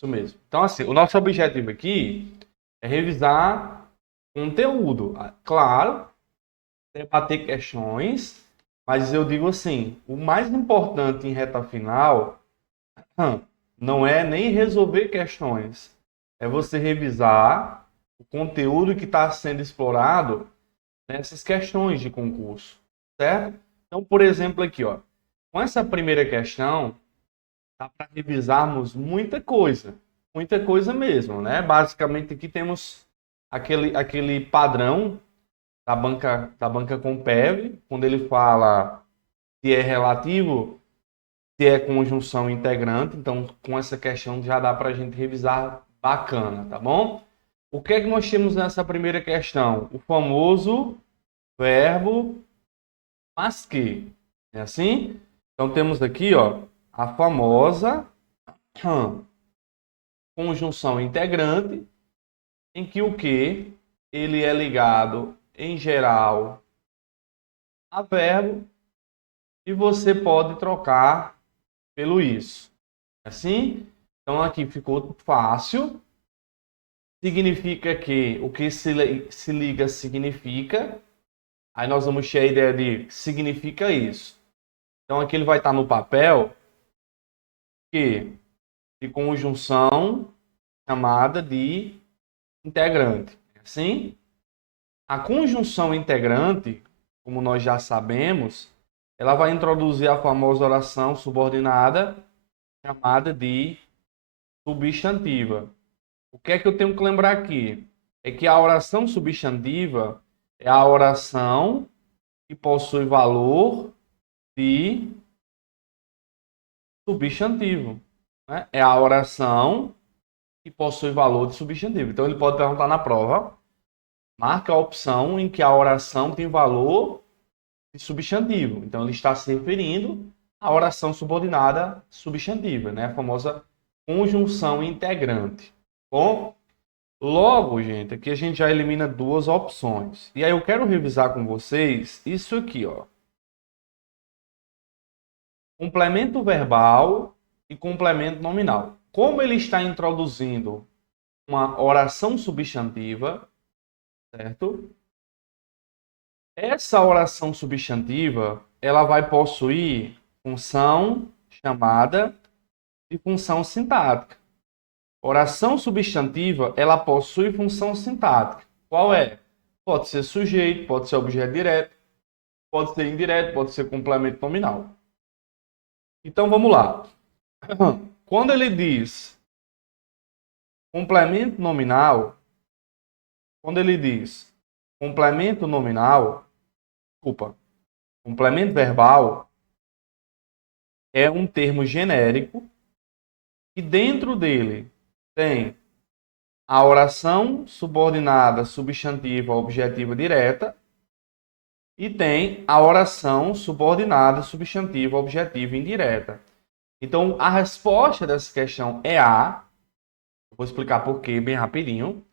Isso mesmo. Então, assim, o nosso objetivo aqui é revisar conteúdo. Claro, debater questões, mas eu digo assim, o mais importante em reta final não é nem resolver questões, é você revisar o conteúdo que está sendo explorado nessas questões de concurso, certo? Então, por exemplo, aqui, ó, com essa primeira questão, dá para revisarmos muita coisa mesmo, né? Basicamente, aqui temos aquele padrão da banca Compev, quando ele fala se é relativo, se é conjunção integrante. Então, com essa questão já dá para a gente revisar bacana, tá bom? O que é que nós temos nessa primeira questão? O famoso verbo mas que. É assim? Então, temos aqui, ó, a famosa conjunção integrante, em que o que ele é ligado, em geral, a verbo, e você pode trocar pelo isso. Assim? Então aqui ficou fácil. Significa que o que se liga significa. Aí nós vamos ter a ideia de significa isso. Então aqui ele vai estar no papel que de conjunção chamada de integrante. Assim? A conjunção integrante, como nós já sabemos, ela vai introduzir a famosa oração subordinada chamada de substantiva. O que é que eu tenho que lembrar aqui? É que a oração substantiva é a oração que possui valor de substantivo, né? É a oração que possui valor de substantivo. Então ele pode perguntar na prova, marca a opção em que a oração tem valor de substantivo. Então ele está se referindo à oração subordinada substantiva, né? A famosa conjunção integrante. Bom, logo, gente, aqui a gente já elimina duas opções. E aí eu quero revisar com vocês isso aqui, ó. Complemento verbal e complemento nominal. Como ele está introduzindo uma oração substantiva, certo? Essa oração substantiva, ela vai possuir função chamada de função sintática. Oração substantiva, ela possui função sintática. Qual é? Pode ser sujeito, pode ser objeto direto, pode ser indireto, pode ser complemento nominal. Então vamos lá. Quando ele diz complemento nominal, quando ele diz complemento nominal, desculpa, complemento verbal é um termo genérico e dentro dele tem a oração subordinada substantiva objetiva direta e tem a oração subordinada substantiva objetiva indireta. Então, a resposta dessa questão é A. Vou explicar por quê bem rapidinho.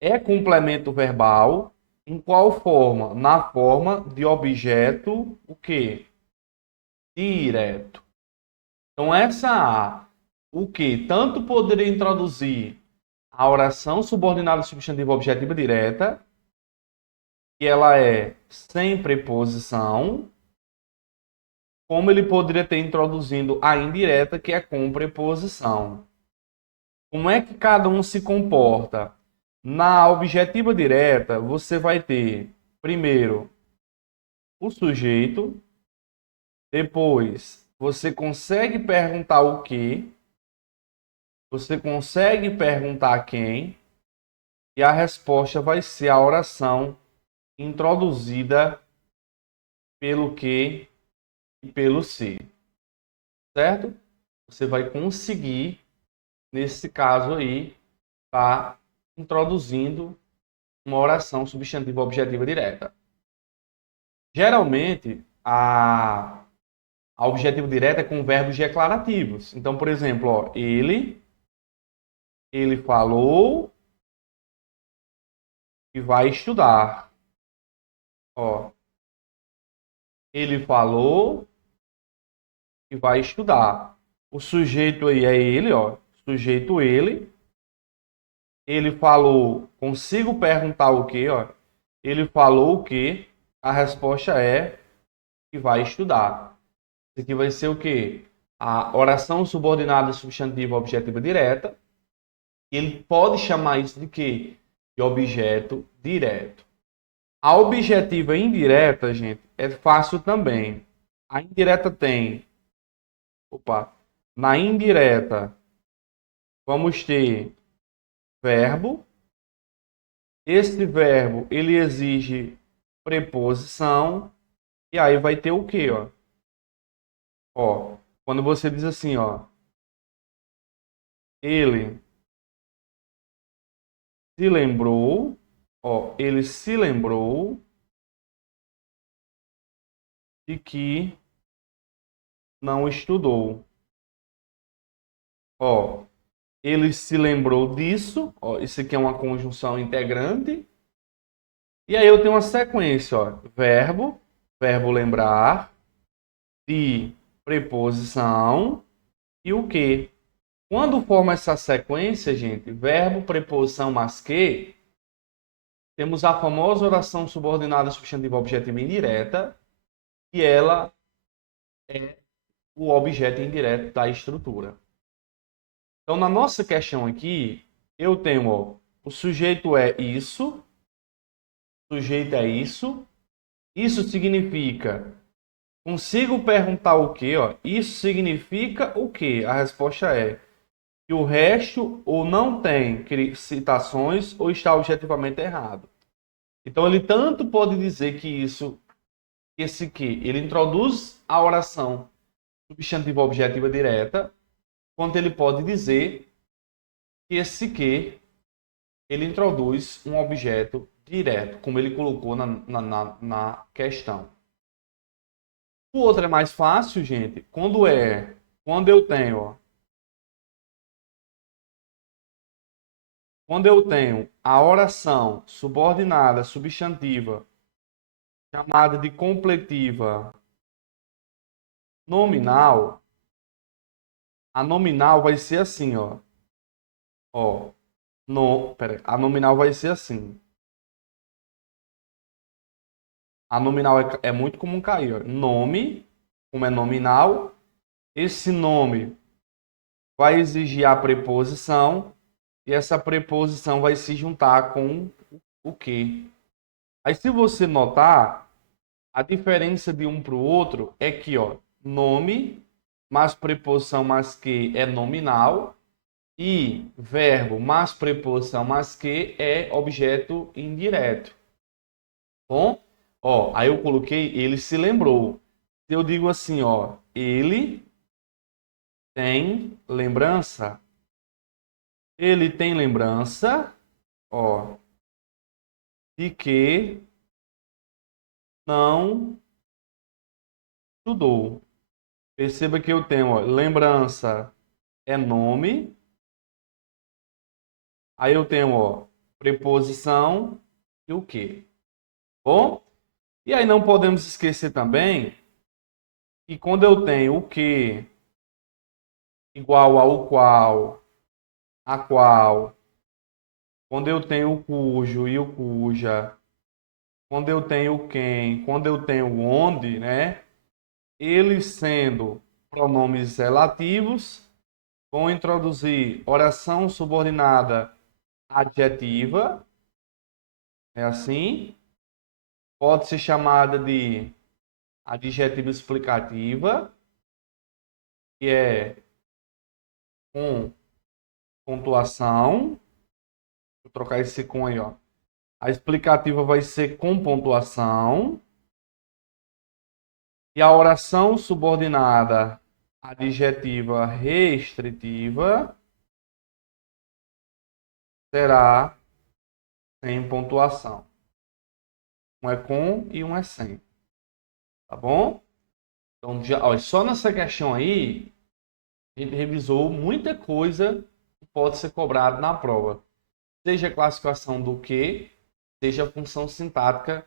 É complemento verbal em qual forma? Na forma de objeto o quê? Direto. Então, essa A, o que tanto poderia introduzir a oração subordinada substantiva objetiva direta, que ela é sem preposição, como ele poderia ter introduzindo a indireta, que é com preposição. Como é que cada um se comporta? Na objetiva direta, você vai ter, primeiro, o sujeito, depois, você consegue perguntar o que, você consegue perguntar quem, e a resposta vai ser a oração introduzida pelo que e pelo se, certo? Você vai conseguir, nesse caso aí, estar introduzindo uma oração substantiva objetiva direta. Geralmente, a objetivo direta é com verbos declarativos. Então, por exemplo, ó, ele falou que vai estudar. Ó, ele falou que vai estudar. O sujeito aí é ele, ó. O sujeito ele. Ele falou, consigo perguntar o quê, ó? Ele falou o quê? A resposta é que vai estudar. Isso aqui vai ser o quê? A oração subordinada substantiva objetiva direta. Ele pode chamar isso de quê? De objeto direto. A objetiva indireta, gente, é fácil também. A indireta tem... Opa! Na indireta, vamos ter verbo. Esse verbo, ele exige preposição. E aí vai ter o quê, ó? Ó, quando você diz assim, ó, ele se lembrou, ó, ele se lembrou de que não estudou. Ó, ele se lembrou disso, ó, isso aqui é uma conjunção integrante. E aí eu tenho uma sequência, ó, verbo, verbo lembrar, de preposição e o que? Quando forma essa sequência, gente, verbo, preposição, mas que, temos a famosa oração subordinada substantiva objetiva indireta, e ela é o objeto indireto da estrutura. Então, na nossa questão aqui, eu tenho, ó, o sujeito é isso, o sujeito é isso. Isso significa, consigo perguntar o quê? Ó? Isso significa o quê? A resposta é que o resto ou não tem citações ou está objetivamente errado. Então, ele tanto pode dizer que isso, esse que, ele introduz a oração substantiva objetiva direta, quanto ele pode dizer que esse que, ele introduz um objeto direto, como ele colocou na questão. O outro é mais fácil, gente, quando eu tenho, ó, quando eu tenho a oração subordinada substantiva chamada de completiva nominal, a nominal vai ser assim, ó. Ó, a nominal vai ser assim. A nominal é muito comum cair, ó. Nome, como é nominal, esse nome vai exigir a preposição e essa preposição vai se juntar com o que. Aí, se você notar, a diferença de um para o outro é que, ó, nome mais preposição mais que é nominal e verbo mais preposição mais que é objeto indireto. Bom, ó, aí eu coloquei ele se lembrou. Eu digo assim, ó, ele tem lembrança. Ele tem lembrança, ó, de que não estudou. Perceba que eu tenho, ó, lembrança é nome. Aí eu tenho, ó, preposição e o que. Bom? E aí não podemos esquecer também que quando eu tenho o que igual ao qual, a qual, quando eu tenho o cujo e o cuja, quando eu tenho o quem, quando eu tenho o onde, né? Eles sendo pronomes relativos, vão introduzir oração subordinada adjetiva, é assim, pode ser chamada de adjetiva explicativa, que é com pontuação. Vou trocar esse com aí, ó. A explicativa vai ser com pontuação. E a oração subordinada adjetiva restritiva será sem pontuação. Um é com e um é sem. Tá bom? Então, já, ó, só nessa questão aí, a gente revisou muita coisa que pode ser cobrado na prova. Seja a classificação do que, seja a função sintática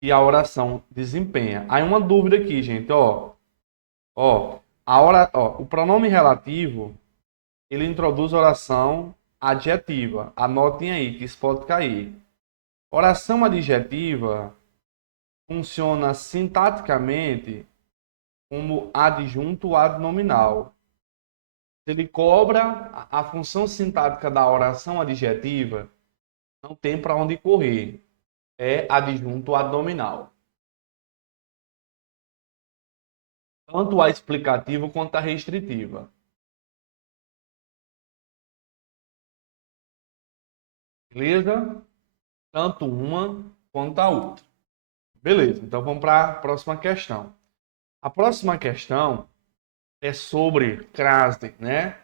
que a oração desempenha. Aí uma dúvida aqui, gente, ó. Ó, o pronome relativo, ele introduz oração adjetiva. Anotem aí, que isso pode cair. Oração adjetiva funciona sintaticamente como adjunto adnominal. Ele cobra a função sintática da oração adjetiva, não tem para onde correr. É adjunto adnominal. Tanto a explicativa quanto a restritiva. Beleza? Tanto uma quanto a outra. Beleza, então vamos para a próxima questão. A próxima questão é sobre crase, né?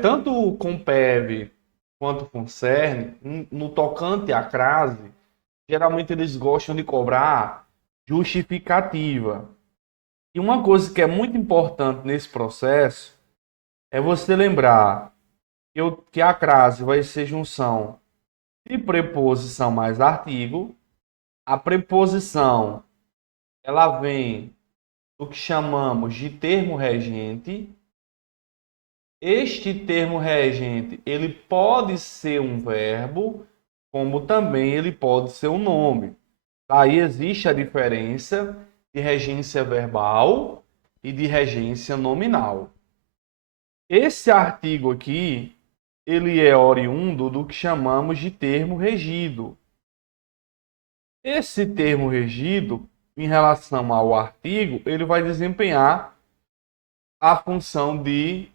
Tanto o Compev quanto o Concerne, no tocante à crase, geralmente eles gostam de cobrar justificativa. E uma coisa que é muito importante nesse processo é você lembrar que a crase vai ser junção de preposição mais artigo. A preposição ela vem do que chamamos de termo regente. Este termo regente, ele pode ser um verbo, como também ele pode ser um nome. Aí existe a diferença de regência verbal e de regência nominal. Esse artigo aqui, ele é oriundo do que chamamos de termo regido. Esse termo regido, em relação ao artigo, ele vai desempenhar a função de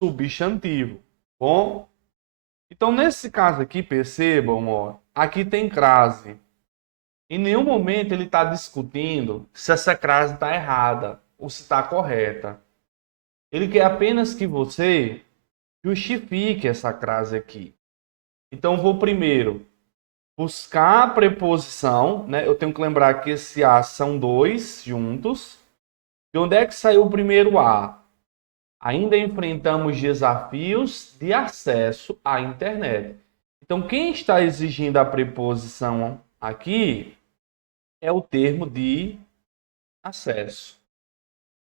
substantivo. Bom, então nesse caso aqui, percebam, ó, aqui tem crase. Em nenhum momento ele está discutindo se essa crase está errada ou se está correta. Ele quer apenas que você justifique essa crase aqui. Então vou primeiro buscar a preposição, né? Eu tenho que lembrar que esse A são dois juntos. De onde é que saiu o primeiro A? Ainda enfrentamos desafios de acesso à internet. Então, quem está exigindo a preposição aqui é o termo de acesso.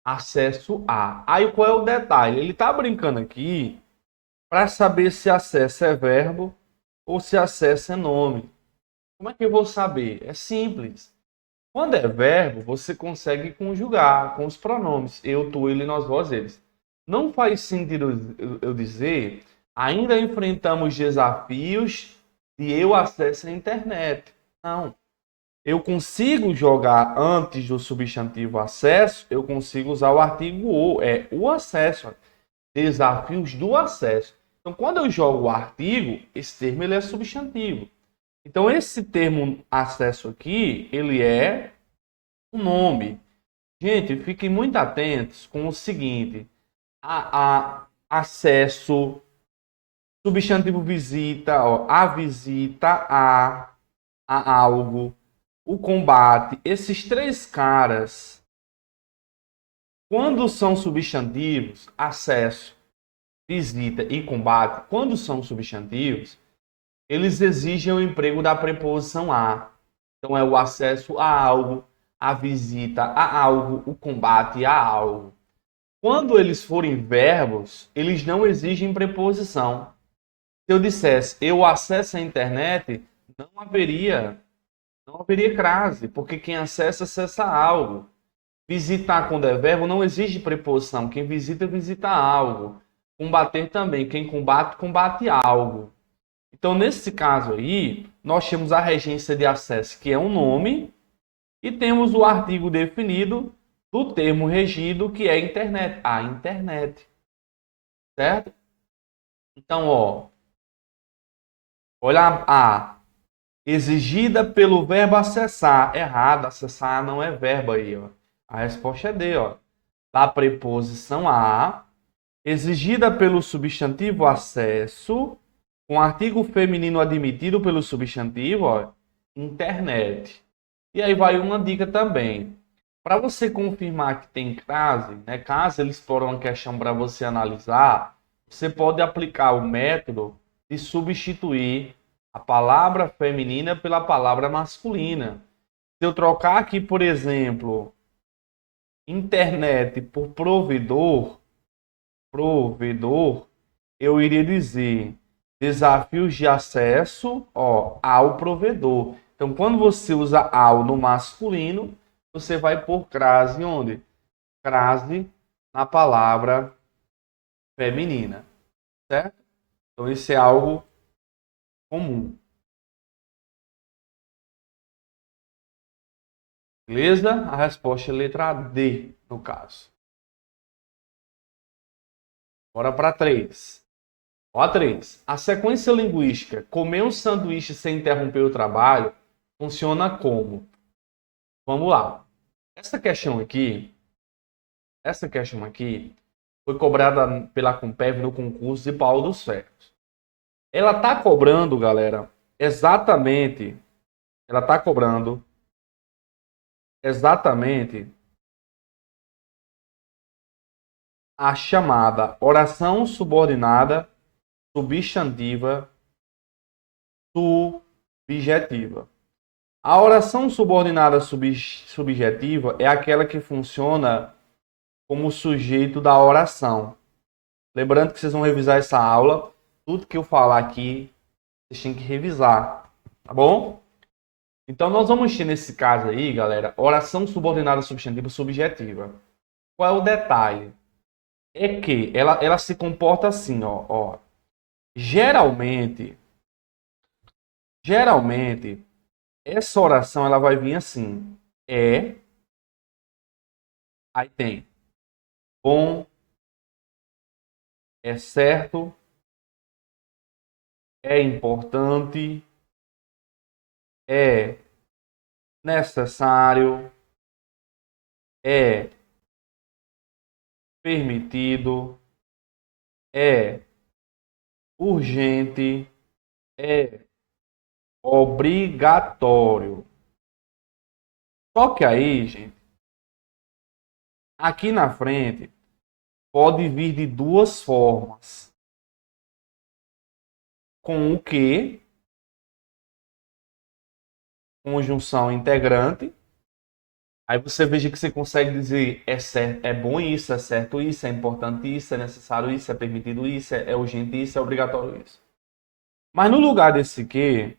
Acesso a. Aí, qual é o detalhe? Ele está brincando aqui para saber se acesso é verbo ou se acesso é nome. Como é que eu vou saber? É simples. Quando é verbo, você consegue conjugar com os pronomes eu, tu, ele, nós, vós, eles. Não faz sentido eu dizer, ainda enfrentamos desafios de eu acesso à internet. Não. Eu consigo jogar antes do substantivo acesso, eu consigo usar o artigo o acesso. Desafios do acesso. Então, quando eu jogo o artigo, esse termo ele é substantivo. Então, esse termo acesso aqui, ele é um nome. Gente, fiquem muito atentos com o seguinte. A acesso, substantivo visita, ó, a visita a algo, o combate. Esses três caras, quando são substantivos, acesso, visita e combate, quando são substantivos, eles exigem o emprego da preposição a. Então é o acesso a algo, a visita a algo, o combate a algo. Quando eles forem verbos, eles não exigem preposição. Se eu dissesse eu acesso a internet, não haveria crase, porque quem acessa algo. Visitar quando é verbo não exige preposição. Quem visita, visita algo. Combater também. Quem combate, combate algo. Então, nesse caso aí, nós temos a regência de acesso, que é um nome, e temos o artigo definido do termo regido, que é internet. A internet. Certo? Então, ó, olha a exigida pelo verbo acessar. Errado, acessar não é verbo aí, ó. A resposta é D, ó. Da preposição a, exigida pelo substantivo acesso, com artigo feminino admitido pelo substantivo, ó, internet. E aí vai uma dica também. Para você confirmar que tem crase, né, caso eles forem uma questão para você analisar, você pode aplicar o método de substituir a palavra feminina pela palavra masculina. Se eu trocar aqui, por exemplo, internet por provedor, eu iria dizer desafios de acesso, ó, ao provedor. Então, quando você usa ao no masculino, você vai pôr crase onde? Crase na palavra feminina, certo? Então, isso é algo comum. Beleza? A resposta é letra D, no caso. Bora para 3. Ó, a 3. A sequência linguística comer um sanduíche sem interromper o trabalho funciona como? Vamos lá. Essa questão aqui foi cobrada pela Compev no concurso de Paulo dos Ferros. Ela tá cobrando, galera, ela tá cobrando exatamente a chamada oração subordinada substantiva subjetiva. A oração subordinada subjetiva é aquela que funciona como sujeito da oração. Lembrando que vocês vão revisar essa aula, tudo que eu falar aqui, vocês têm que revisar, tá bom? Então nós vamos ter nesse caso aí, galera, oração subordinada substantiva subjetiva. Qual é o detalhe? É que ela se comporta assim, ó. Geralmente, essa oração ela vai vir assim. Aí tem bom, é certo, é importante, é necessário, é permitido, é urgente, é obrigatório. Só que aí, gente, aqui na frente pode vir de duas formas. Com o que, conjunção integrante. Aí você veja que você consegue dizer é certo, é bom isso, é certo isso, é importante isso, é necessário isso, é permitido isso, é urgente isso, é obrigatório isso. Mas no lugar desse que,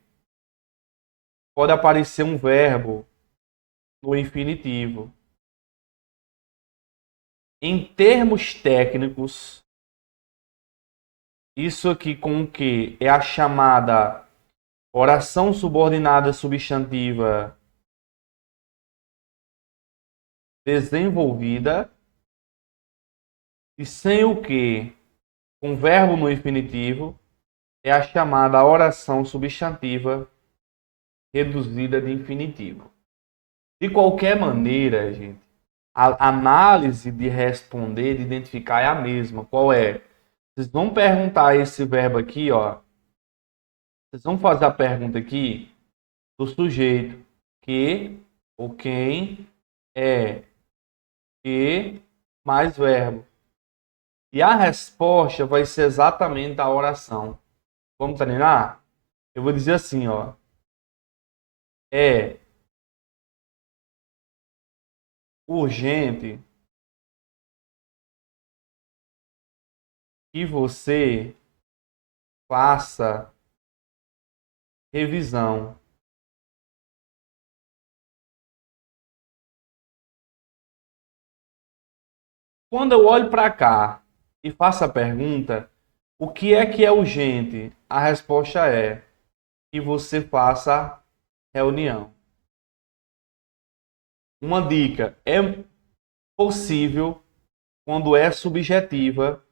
pode aparecer um verbo no infinitivo. Em termos técnicos, isso aqui com o que é a chamada oração subordinada substantiva desenvolvida, e sem o que, com verbo no infinitivo, é a chamada oração substantiva reduzida de infinitivo. De qualquer maneira, gente, a análise de responder, de identificar é a mesma. Qual é? Vocês vão perguntar esse verbo aqui, ó. Vocês vão fazer a pergunta aqui do sujeito que ou quem é que mais verbo. E a resposta vai ser exatamente a oração. Vamos treinar? Eu vou dizer assim, ó. É urgente que você faça revisão. Quando eu olho para cá e faço a pergunta, o que é urgente? A resposta é que você faça reunião. Uma dica: é possível, quando é subjetiva,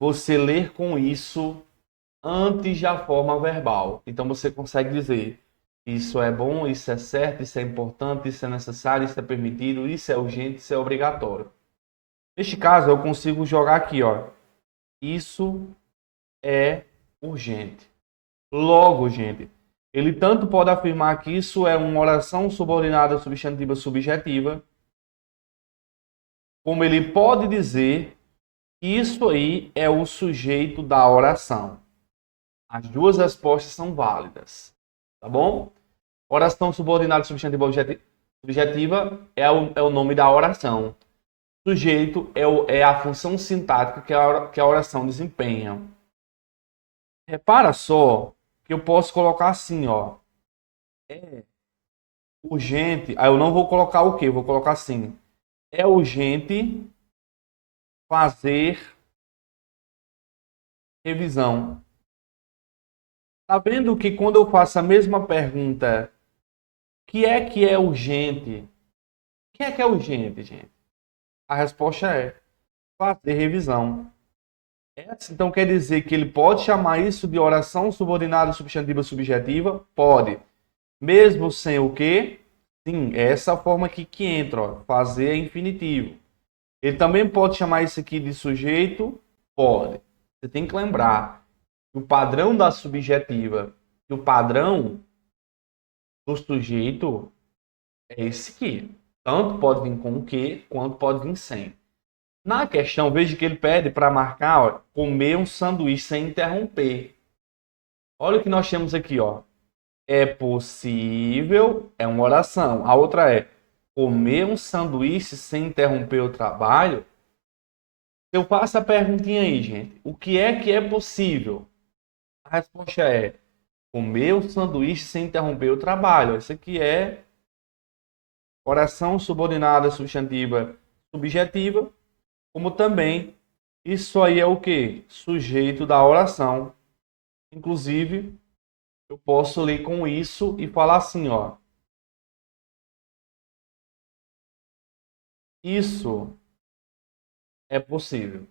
você ler com isso antes da forma verbal. Então você consegue dizer: isso é bom, isso é certo, isso é importante, isso é necessário, isso é permitido, isso é urgente, isso é obrigatório. Neste caso, eu consigo jogar aqui, ó. Isso é urgente. Logo, gente, ele tanto pode afirmar que isso é uma oração subordinada substantiva subjetiva, como ele pode dizer que isso aí é o sujeito da oração. As duas respostas são válidas, tá bom? Oração subordinada substantiva subjetiva é o nome da oração. Sujeito é a função sintática que a oração desempenha. Repara só que eu posso colocar assim, ó. É urgente. Aí eu não vou colocar o quê? Eu vou colocar assim. É urgente fazer revisão. Tá vendo que quando eu faço a mesma pergunta, que é urgente? O que é urgente, gente? A resposta é fazer revisão. Então quer dizer que ele pode chamar isso de oração subordinada substantiva subjetiva? Pode. Mesmo sem o quê? Sim, é essa forma aqui que entra, ó, fazer é infinitivo. Ele também pode chamar isso aqui de sujeito? Pode. Você tem que lembrar que o padrão da subjetiva e o padrão do sujeito é esse aqui. Tanto pode vir com o que, quanto pode vir sem. Na questão, veja que ele pede para marcar, ó, comer um sanduíche sem interromper. Olha o que nós temos aqui, ó. É possível, é uma oração. A outra é comer um sanduíche sem interromper o trabalho. Eu faço a perguntinha aí, gente. O que é possível? A resposta é comer um sanduíche sem interromper o trabalho. Isso aqui é oração subordinada substantiva subjetiva, como também isso aí é o que? Sujeito da oração. Inclusive, eu posso ler com isso e falar assim, ó. Isso é possível.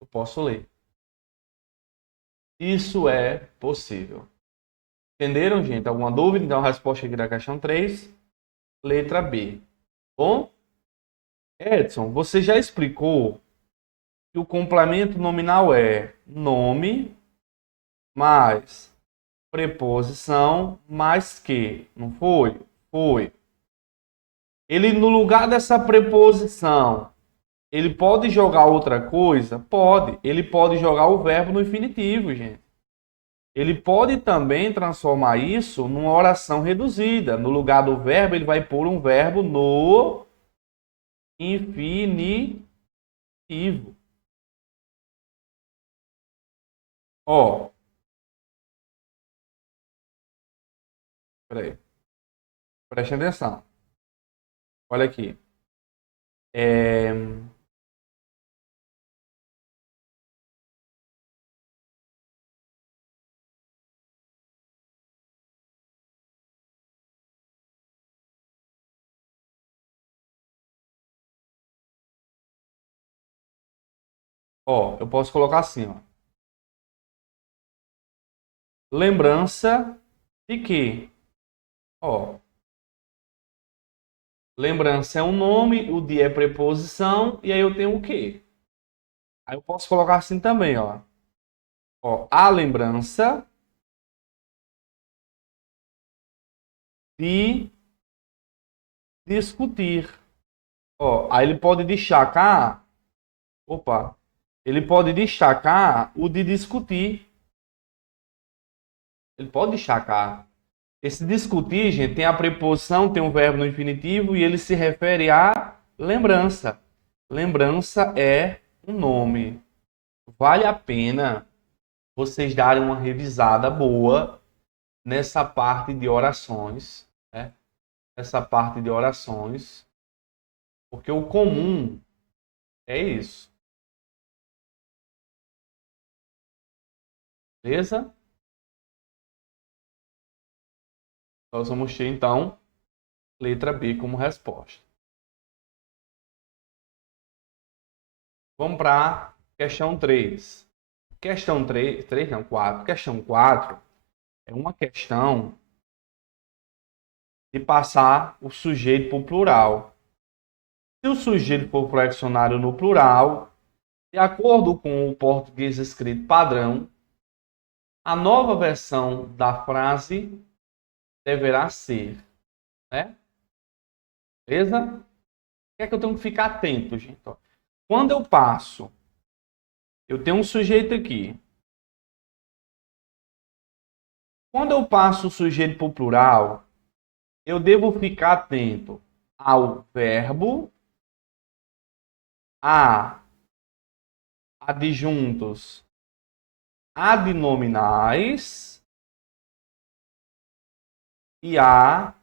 Eu posso ler. Isso é possível. Entenderam, gente? Alguma dúvida? Então, a resposta aqui da questão 3, letra B. Bom, Edson, você já explicou que o complemento nominal é nome mais preposição mais que. Não foi? Foi. Ele, no lugar dessa preposição, ele pode jogar outra coisa? Pode. Ele pode jogar o verbo no infinitivo, gente. Ele pode também transformar isso numa oração reduzida. No lugar do verbo, ele vai pôr um verbo no infinitivo. Ó, peraí. Preste atenção. Olha aqui. É... Ó, eu posso colocar assim, ó. Lembrança de quê? Ó, lembrança é um nome, o de é preposição, e aí eu tenho o quê? Aí eu posso colocar assim também, ó. Ó, a lembrança de discutir. Ó, aí ele pode destacar, opa, ele pode destacar o de discutir. Ele pode destacar. Esse discutir, gente, tem a preposição, tem um verbo no infinitivo e ele se refere à lembrança. Lembrança é um nome. Vale a pena vocês darem uma revisada boa nessa parte de orações, né? Nessa parte de orações, porque o comum é isso. Beleza? Nós vamos ter então letra B como resposta. Vamos para a questão 3. Questão 3 não, 4. Questão 4 é uma questão de passar o sujeito para o plural. Se o sujeito for flexionário no plural, de acordo com o português escrito padrão, a nova versão da frase deverá ser, né? Beleza? O que é que eu tenho que ficar atento, gente? Quando eu passo, eu tenho um sujeito aqui. Quando eu passo o sujeito para o plural, eu devo ficar atento ao verbo, a adjuntos adnominais e há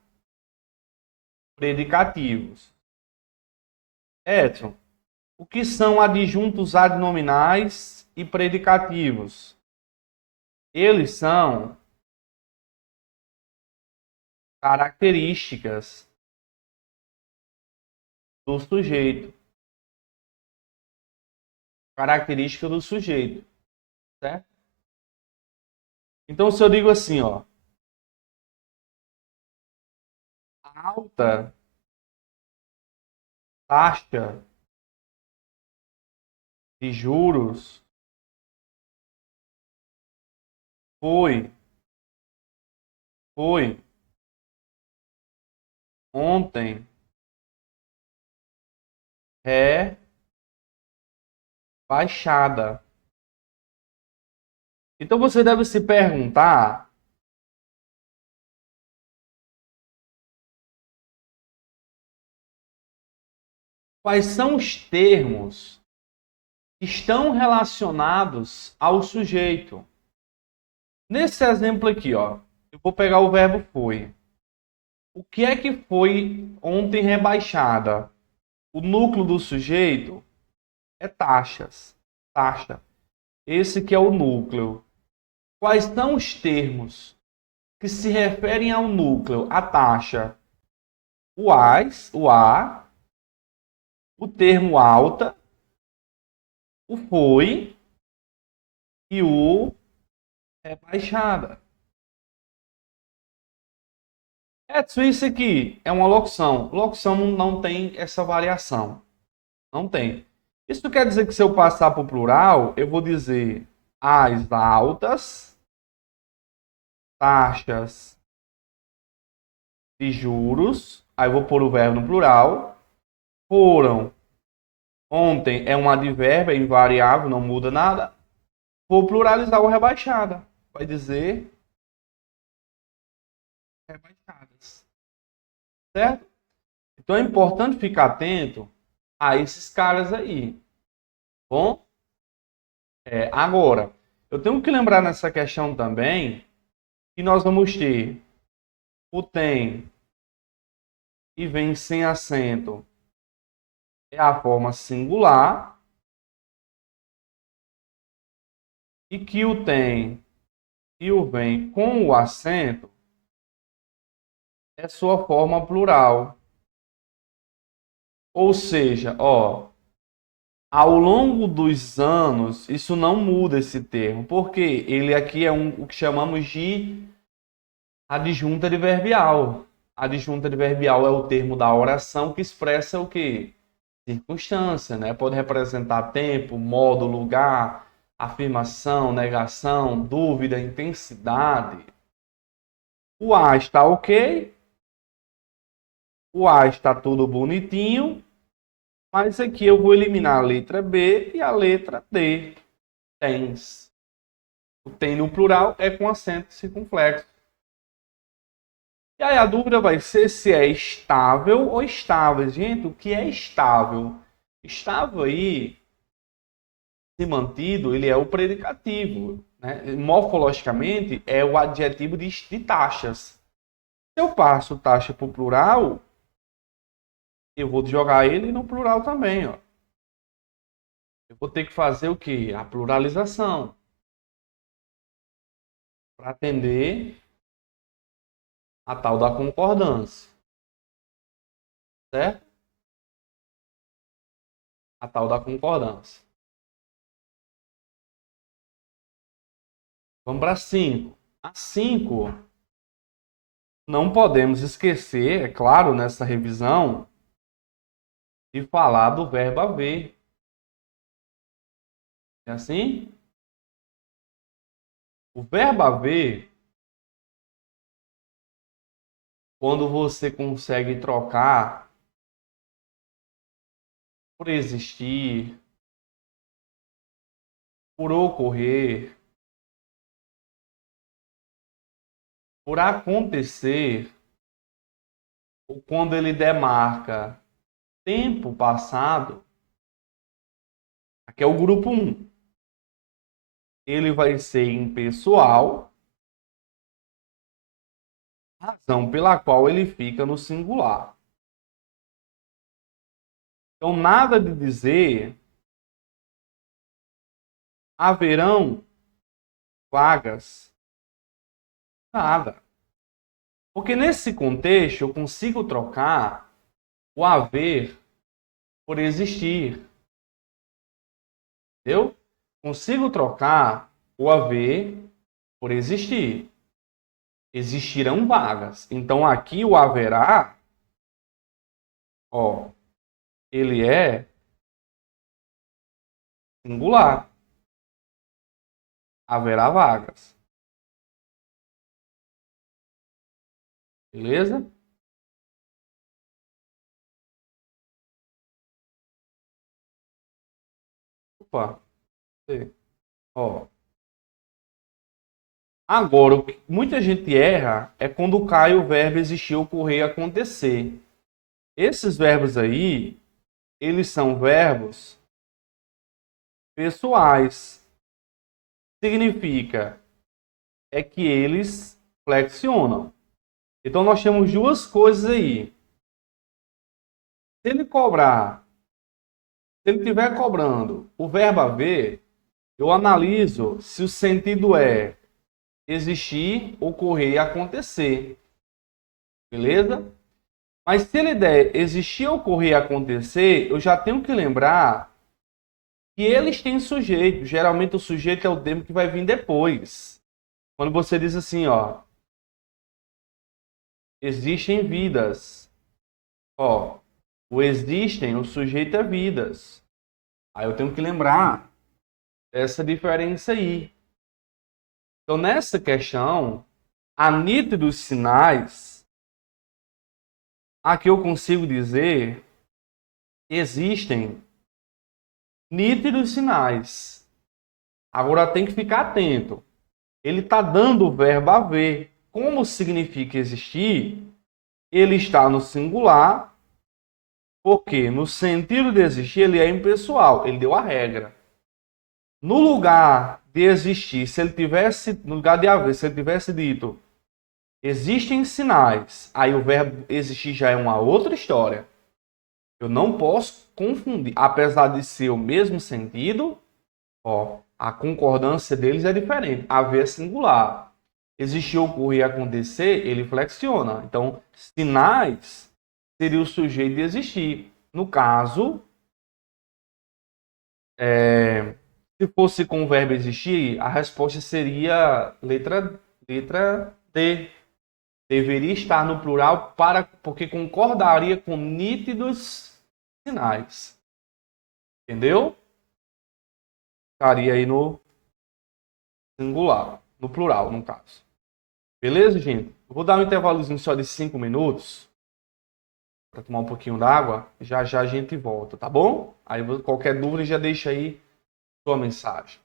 predicativos. Edson, o que são adjuntos adnominais e predicativos? Eles são características do sujeito. Característica do sujeito, certo? Então, se eu digo assim, ó, alta taxa de juros foi ontem rebaixada. Então você deve se perguntar quais são os termos que estão relacionados ao sujeito. Nesse exemplo aqui, ó, eu vou pegar o verbo foi. O que é que foi ontem rebaixada? O núcleo do sujeito é taxas. Taxa. Esse que é o núcleo. Quais são os termos que se referem ao núcleo, à taxa? O AS, o A, o termo alta, o foi e o rebaixada. Edson, isso aqui é uma locução. Locução não tem essa variação. Não tem. Isso quer dizer que se eu passar para o plural, eu vou dizer as altas taxas de juros, aí eu vou pôr o verbo no plural, foram. Ontem é um advérbio, é invariável, não muda nada. Vou pluralizar o rebaixada. Vai dizer rebaixadas. Certo? Então é importante ficar atento a esses caras aí. Bom? Agora, eu tenho que lembrar nessa questão também que nós vamos ter o tem e vem sem acento. É a forma singular. E que o tem e o vem com o acento é sua forma plural. Ou seja, ó, ao longo dos anos, isso não muda esse termo, porque ele aqui é o que chamamos de adjunta adverbial. Adjunta adverbial é o termo da oração que expressa o quê? Circunstância, né? Pode representar tempo, modo, lugar, afirmação, negação, dúvida, intensidade. O A está ok, o A está tudo bonitinho, mas aqui eu vou eliminar a letra B e a letra D. Tens. O tem no plural é com acento circunflexo. E aí a dúvida vai ser se é estável ou estável. Gente, o que é estável? Estável aí, se mantido, ele é o predicativo. Né? Morfologicamente, é o adjetivo de taxas. Se eu passo taxa para o plural, eu vou jogar ele no plural também. Ó. Eu vou ter que fazer o quê? A pluralização. Para atender a tal da concordância. Certo? A tal da concordância. Vamos para 5. A 5, não podemos esquecer, é claro, nessa revisão, de falar do verbo haver. É assim? O verbo haver, quando você consegue trocar por existir, por ocorrer, por acontecer, ou quando ele demarca tempo passado, aqui é o grupo 1. ele vai ser impessoal, razão pela qual ele fica no singular. Então, nada de dizer haverão vagas, nada. Porque nesse contexto eu consigo trocar o haver por existir. Entendeu? Consigo trocar o haver por existir. Existirão vagas. Então aqui o haverá, ó, ele é singular. Haverá vagas. Beleza? Opa. Ó. Agora, o que muita gente erra é quando cai o verbo existir, ocorrer, acontecer. Esses verbos aí, eles são verbos pessoais. Significa é que eles flexionam. Então nós temos duas coisas aí. Se ele cobrar, se ele estiver cobrando o verbo haver, eu analiso se o sentido é existir, ocorrer e acontecer. Beleza? Mas se ele der existir, ocorrer e acontecer, eu já tenho que lembrar que eles têm sujeito. Geralmente o sujeito é o termo que vai vir depois. Quando você diz assim, ó, existem vidas. Ó, o existem, o sujeito é vidas. Aí eu tenho que lembrar essa diferença aí. Então, nessa questão, a nítidos sinais, aqui eu consigo dizer, existem nítidos sinais. Agora tem que ficar atento. Ele está dando o verbo haver. Como significa existir, ele está no singular, porque no sentido de existir ele é impessoal, ele deu a regra. No lugar de existir, se ele tivesse, no lugar de haver, se ele tivesse dito existem sinais, aí o verbo existir já é uma outra história. Eu não posso confundir, apesar de ser o mesmo sentido, ó, a concordância deles é diferente. Haver é singular. Existir, ocorrer e acontecer, ele flexiona. Então, sinais seria o sujeito de existir. No caso, se fosse com o verbo existir, a resposta seria letra D. Deveria estar no plural porque concordaria com nítidos sinais. Entendeu? Estaria aí no singular, no plural, no caso. Beleza, gente? Eu vou dar um intervalozinho só de 5 minutos para tomar um pouquinho d'água. Já já a gente volta, tá bom? Aí qualquer dúvida já deixa aí sua mensagem.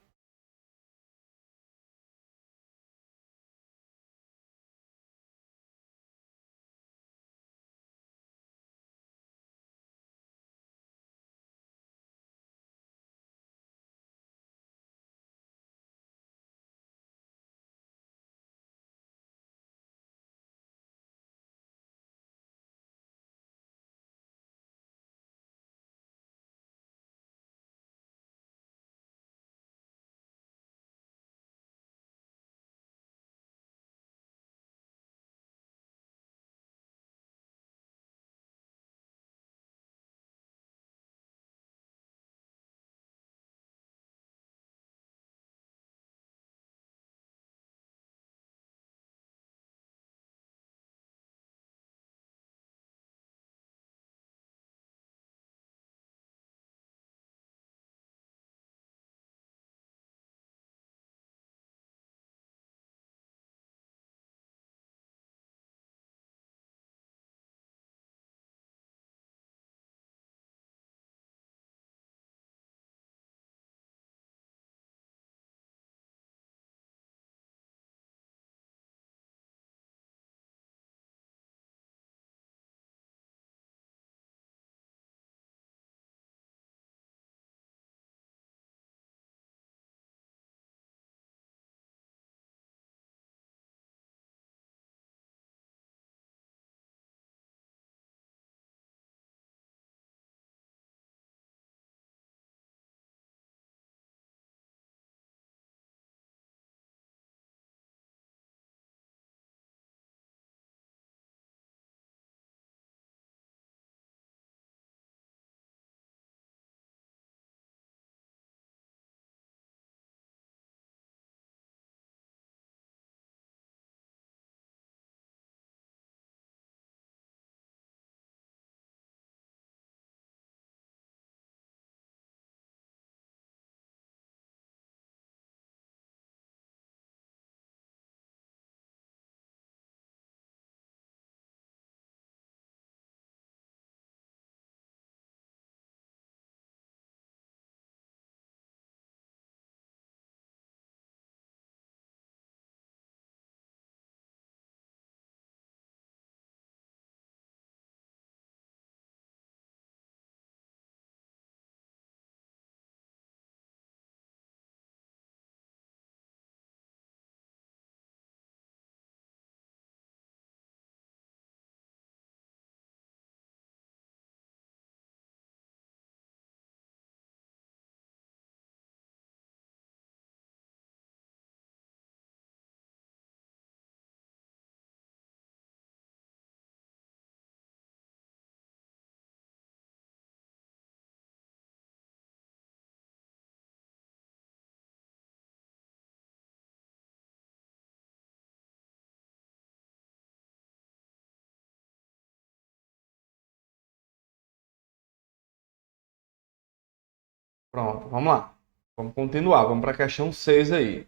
Pronto, vamos lá. Vamos continuar. Vamos para a questão 6 aí.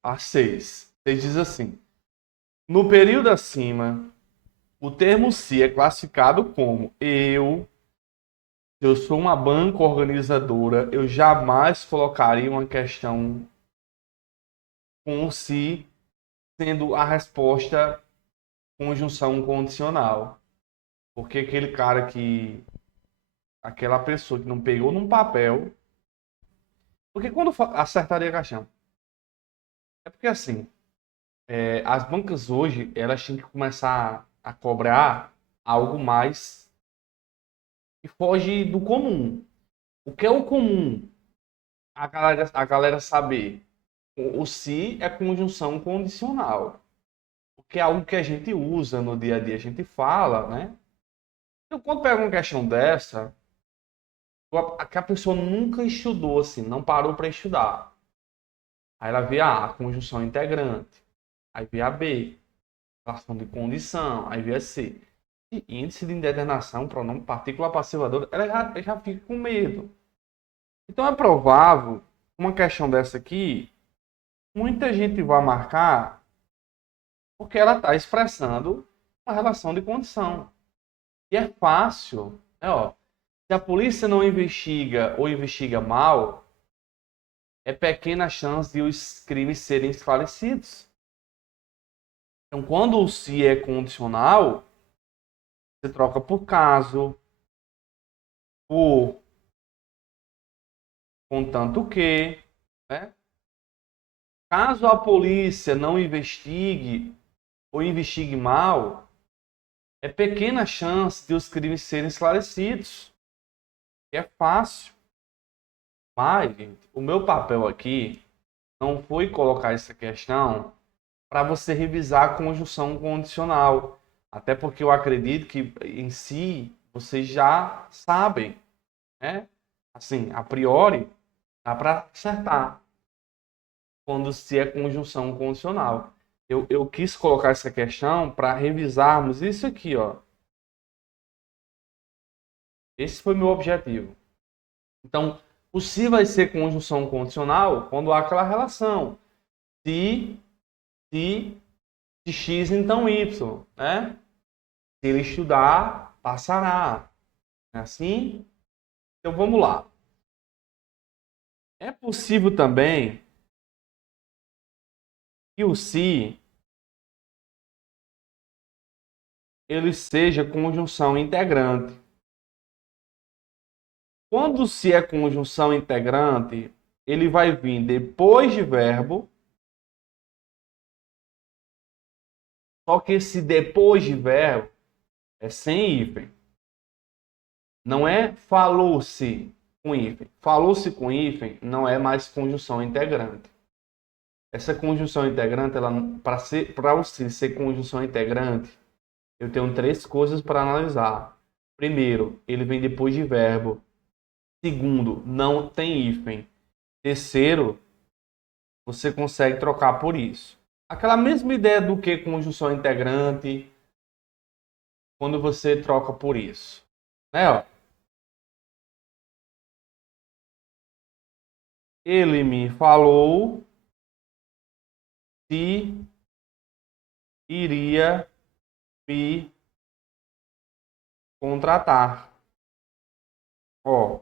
A 6. 6 diz assim: no período acima, o termo se é classificado como se eu sou uma banca organizadora, eu jamais colocaria uma questão com o se sendo a resposta conjunção condicional. Porque aquela pessoa que não pegou num papel, porque quando acertaria a questão? É porque assim, as bancas hoje, elas têm que começar a cobrar algo mais que foge do comum. O que é o comum? A galera saber. O se é conjunção condicional. O que é algo que a gente usa no dia a dia, a gente fala, né? Então, quando pega uma questão dessa, que a pessoa nunca estudou assim, não parou para estudar. Aí ela vê a conjunção integrante. Aí vê a B, relação de condição. Aí vê a C. E índice de indeterminação, pronome partícula passivadora, ela já fica com medo. Então é provável, uma questão dessa aqui, muita gente vai marcar porque ela está expressando uma relação de condição. E é fácil, ó, se a polícia não investiga ou investiga mal, é pequena a chance de os crimes serem esclarecidos. Então, quando o se é condicional, você troca por caso, por contanto que, né? Caso a polícia não investigue ou investigue mal, é pequena a chance de os crimes serem esclarecidos. É fácil. Mas, gente, o meu papel aqui não foi colocar essa questão para você revisar a conjunção condicional. Até porque eu acredito que em si vocês já sabem, né? Assim, a priori, dá para acertar quando se é conjunção condicional. Eu quis colocar essa questão para revisarmos isso aqui, ó. Esse foi meu objetivo. Então, o se vai ser conjunção condicional quando há aquela relação. Se, se, de x, então y, né? Se ele estudar, passará. É assim? Então, vamos lá. É possível também que o se ele seja conjunção integrante. Quando se é conjunção integrante, ele vai vir depois de verbo. Só que esse depois de verbo é sem hífen. Não é falou-se com hífen. Falou-se com hífen não é mais conjunção integrante. Essa conjunção integrante, para o se ser conjunção integrante, eu tenho três coisas para analisar. Primeiro, ele vem depois de verbo. Segundo, não tem hífen. Terceiro, você consegue trocar por isso. Aquela mesma ideia do que conjunção integrante, quando você troca por isso. Né, ó? Ele me falou se iria me contratar. Ó,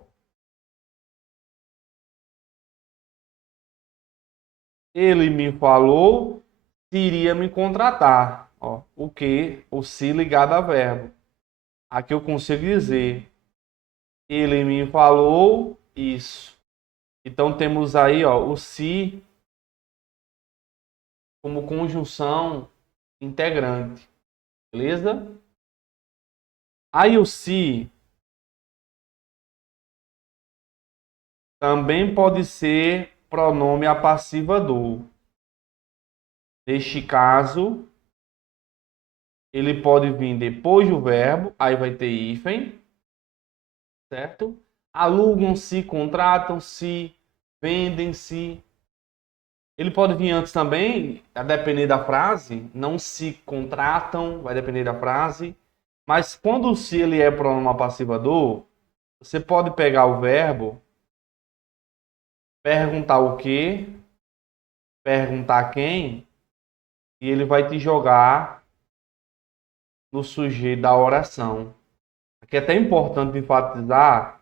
ele me falou se iria me contratar. Ó, o que? O se ligado a verbo. Aqui eu consigo dizer, ele me falou isso. Então temos aí, ó, o se como conjunção integrante. Beleza? Aí o se também pode ser pronome apassivador. Neste caso, ele pode vir depois do verbo, aí vai ter hífen, certo? Alugam-se, contratam-se, vendem-se. Ele pode vir antes também, a depender da frase. Não se contratam, vai depender da frase. Mas quando o se ele é pronome apassivador, Você pode pegar o verbo, perguntar o quê, perguntar quem, e ele vai te jogar no sujeito da oração. Aqui é até importante enfatizar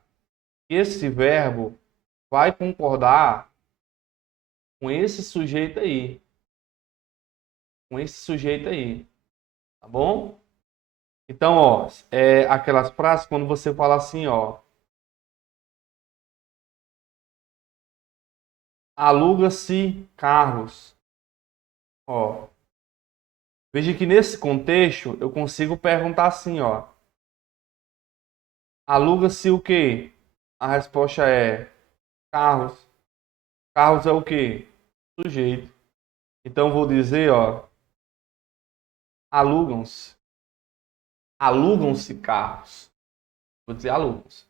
que esse verbo vai concordar com esse sujeito aí. Com esse sujeito aí. Tá bom? Então, ó, aquelas frases quando você fala assim, ó. Aluga-se carros. Ó, veja que nesse contexto eu consigo perguntar assim, ó. Aluga-se o quê? A resposta é carros. Carros é o quê? Sujeito. Então eu vou dizer, ó, alugam-se. Alugam-se carros. Vou dizer alugam-se.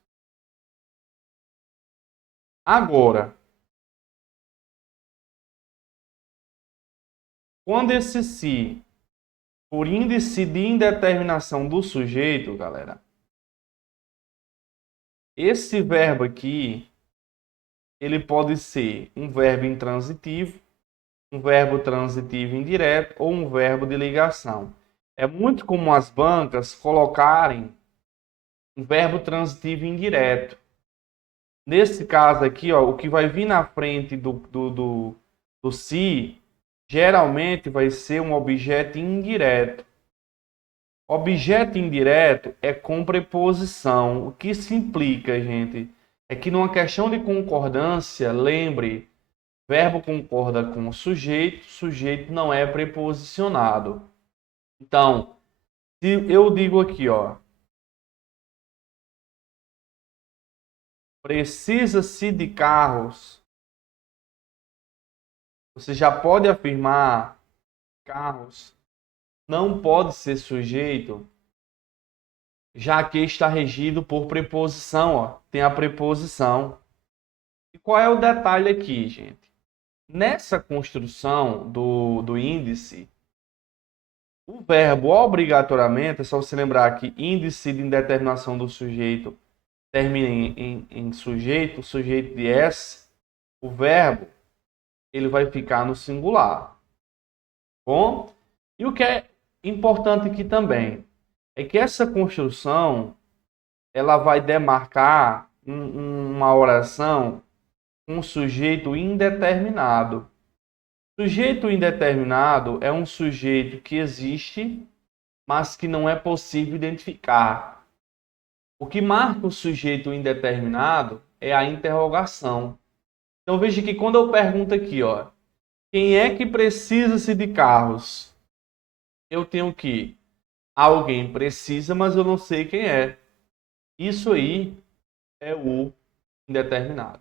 Agora, quando esse se por índice de indeterminação do sujeito, galera, esse verbo aqui, ele pode ser um verbo intransitivo, um verbo transitivo indireto ou um verbo de ligação. É muito comum as bancas colocarem um verbo transitivo indireto. Nesse caso aqui, ó, o que vai vir na frente do se, geralmente vai ser um objeto indireto. Objeto indireto é com preposição. O que isso implica, gente? É que numa questão de concordância, lembre, verbo concorda com o sujeito, sujeito não é preposicionado. Então, se eu digo aqui, ó, precisa-se de carros, você já pode afirmar carros não pode ser sujeito, já que está regido por preposição, ó, tem a preposição. E qual é o detalhe aqui, gente? Nessa construção do índice, o verbo obrigatoriamente, é só você lembrar que índice de indeterminação do sujeito termina em sujeito, sujeito de S, o verbo ele vai ficar no singular. Bom? E o que é importante aqui também é que essa construção ela vai demarcar uma oração com um sujeito indeterminado. Sujeito indeterminado é um sujeito que existe, mas que não é possível identificar. O que marca o sujeito indeterminado é a interrogação. Então veja que quando eu pergunto aqui, ó, quem é que precisa-se de carros? Eu tenho que alguém precisa, mas eu não sei quem é. Isso aí é o indeterminado.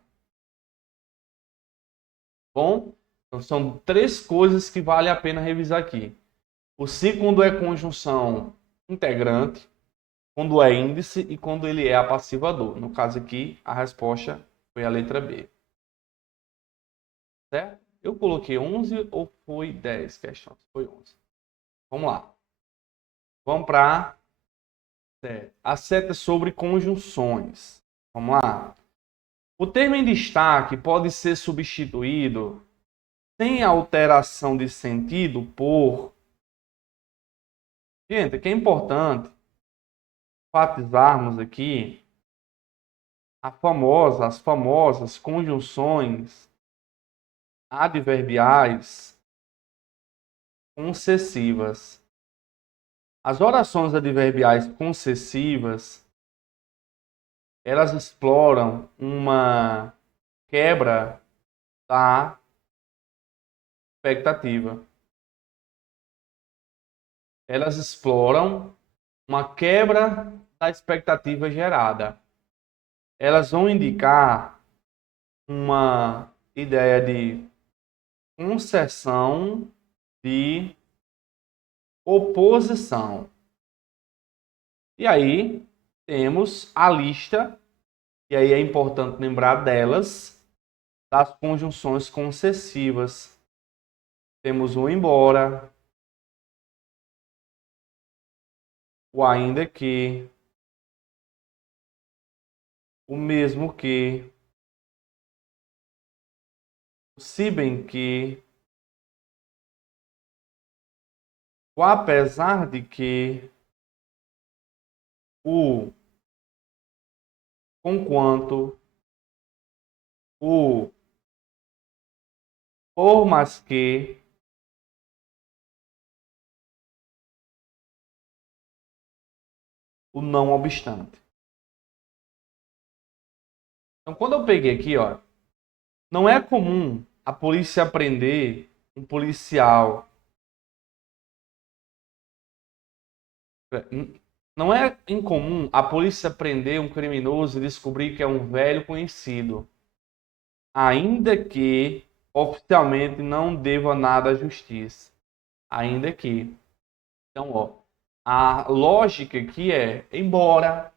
Bom, então são três coisas que vale a pena revisar aqui. O se quando é conjunção integrante, quando é índice e quando ele é apassivador. No caso aqui, a resposta foi a letra B. Certo? Eu coloquei 11 ou foi 10 questões? Foi 11. Vamos lá. Vamos para a seta sobre conjunções. Vamos lá. O termo em destaque pode ser substituído sem alteração de sentido por... Gente, aqui é importante enfatizarmos aqui as famosas conjunções adverbiais concessivas. As orações adverbiais concessivas, elas exploram uma quebra da expectativa. Elas exploram uma quebra da expectativa gerada. Elas vão indicar uma ideia de concessão de oposição. E aí temos a lista, e aí é importante lembrar delas, das conjunções concessivas. Temos o embora, o ainda que, o mesmo que, se bem que, o apesar de que, o conquanto, o por mais que, o não obstante. Então, quando eu peguei aqui, ó, não é comum a polícia prender um policial. Não é incomum a polícia prender um criminoso e descobrir que é um velho conhecido, ainda que oficialmente não deva nada à justiça. Ainda que. Então, ó, a lógica aqui é, embora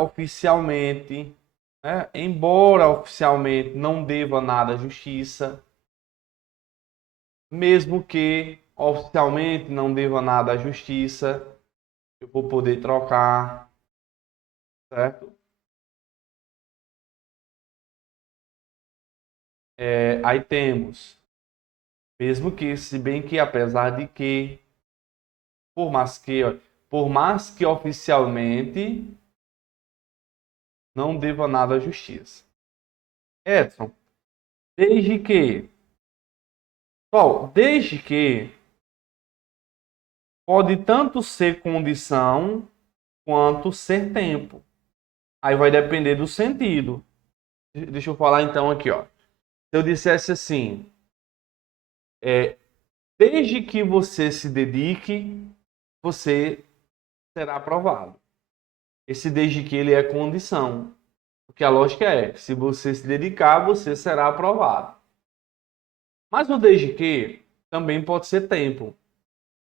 oficialmente, né, embora oficialmente não deva nada à justiça, mesmo que oficialmente não deva nada à justiça, eu vou poder trocar, certo? Aí temos, mesmo que, se bem que, apesar de que, por mais que, ó, por mais que oficialmente não deva nada à justiça. Edson, desde que, desde que pode tanto ser condição quanto ser tempo. Aí vai depender do sentido. Deixa eu falar então aqui, ó. Se eu dissesse assim, é, desde que você se dedique, você será aprovado. Esse desde que ele é condição. Porque a lógica é, se você se dedicar, você será aprovado. Mas o desde que também pode ser tempo.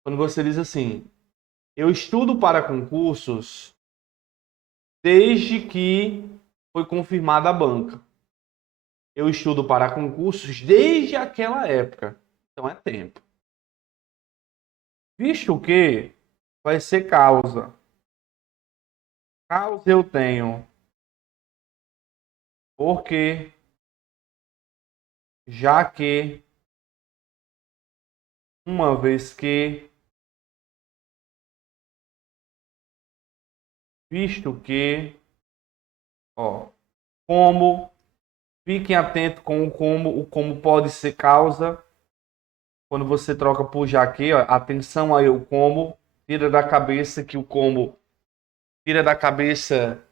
Quando você diz assim, eu estudo para concursos desde que foi confirmada a banca. Eu estudo para concursos desde aquela época. Então é tempo. Visto que vai ser causa. Causa eu tenho. Porque, já que, uma vez que, visto que, ó, como, fiquem atentos com o como pode ser causa. Quando você troca por já que, ó, atenção aí o como, tira da cabeça que o como, tira da cabeça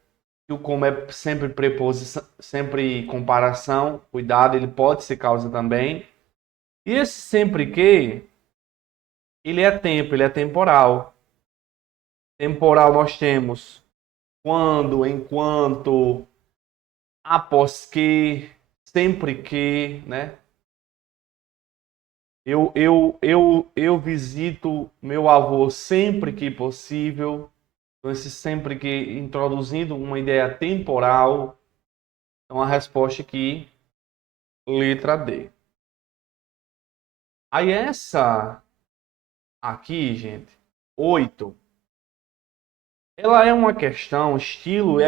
que o como é sempre preposição, sempre comparação, cuidado, ele pode ser causa também. E esse sempre que, ele é tempo, ele é temporal. Temporal nós temos quando, enquanto, após que, sempre que, né? Eu visito meu avô sempre que possível. Então, esse sempre que introduzindo uma ideia temporal. Então, a resposta aqui, letra D. Aí essa aqui, gente, 8. Ela é uma questão, estilo,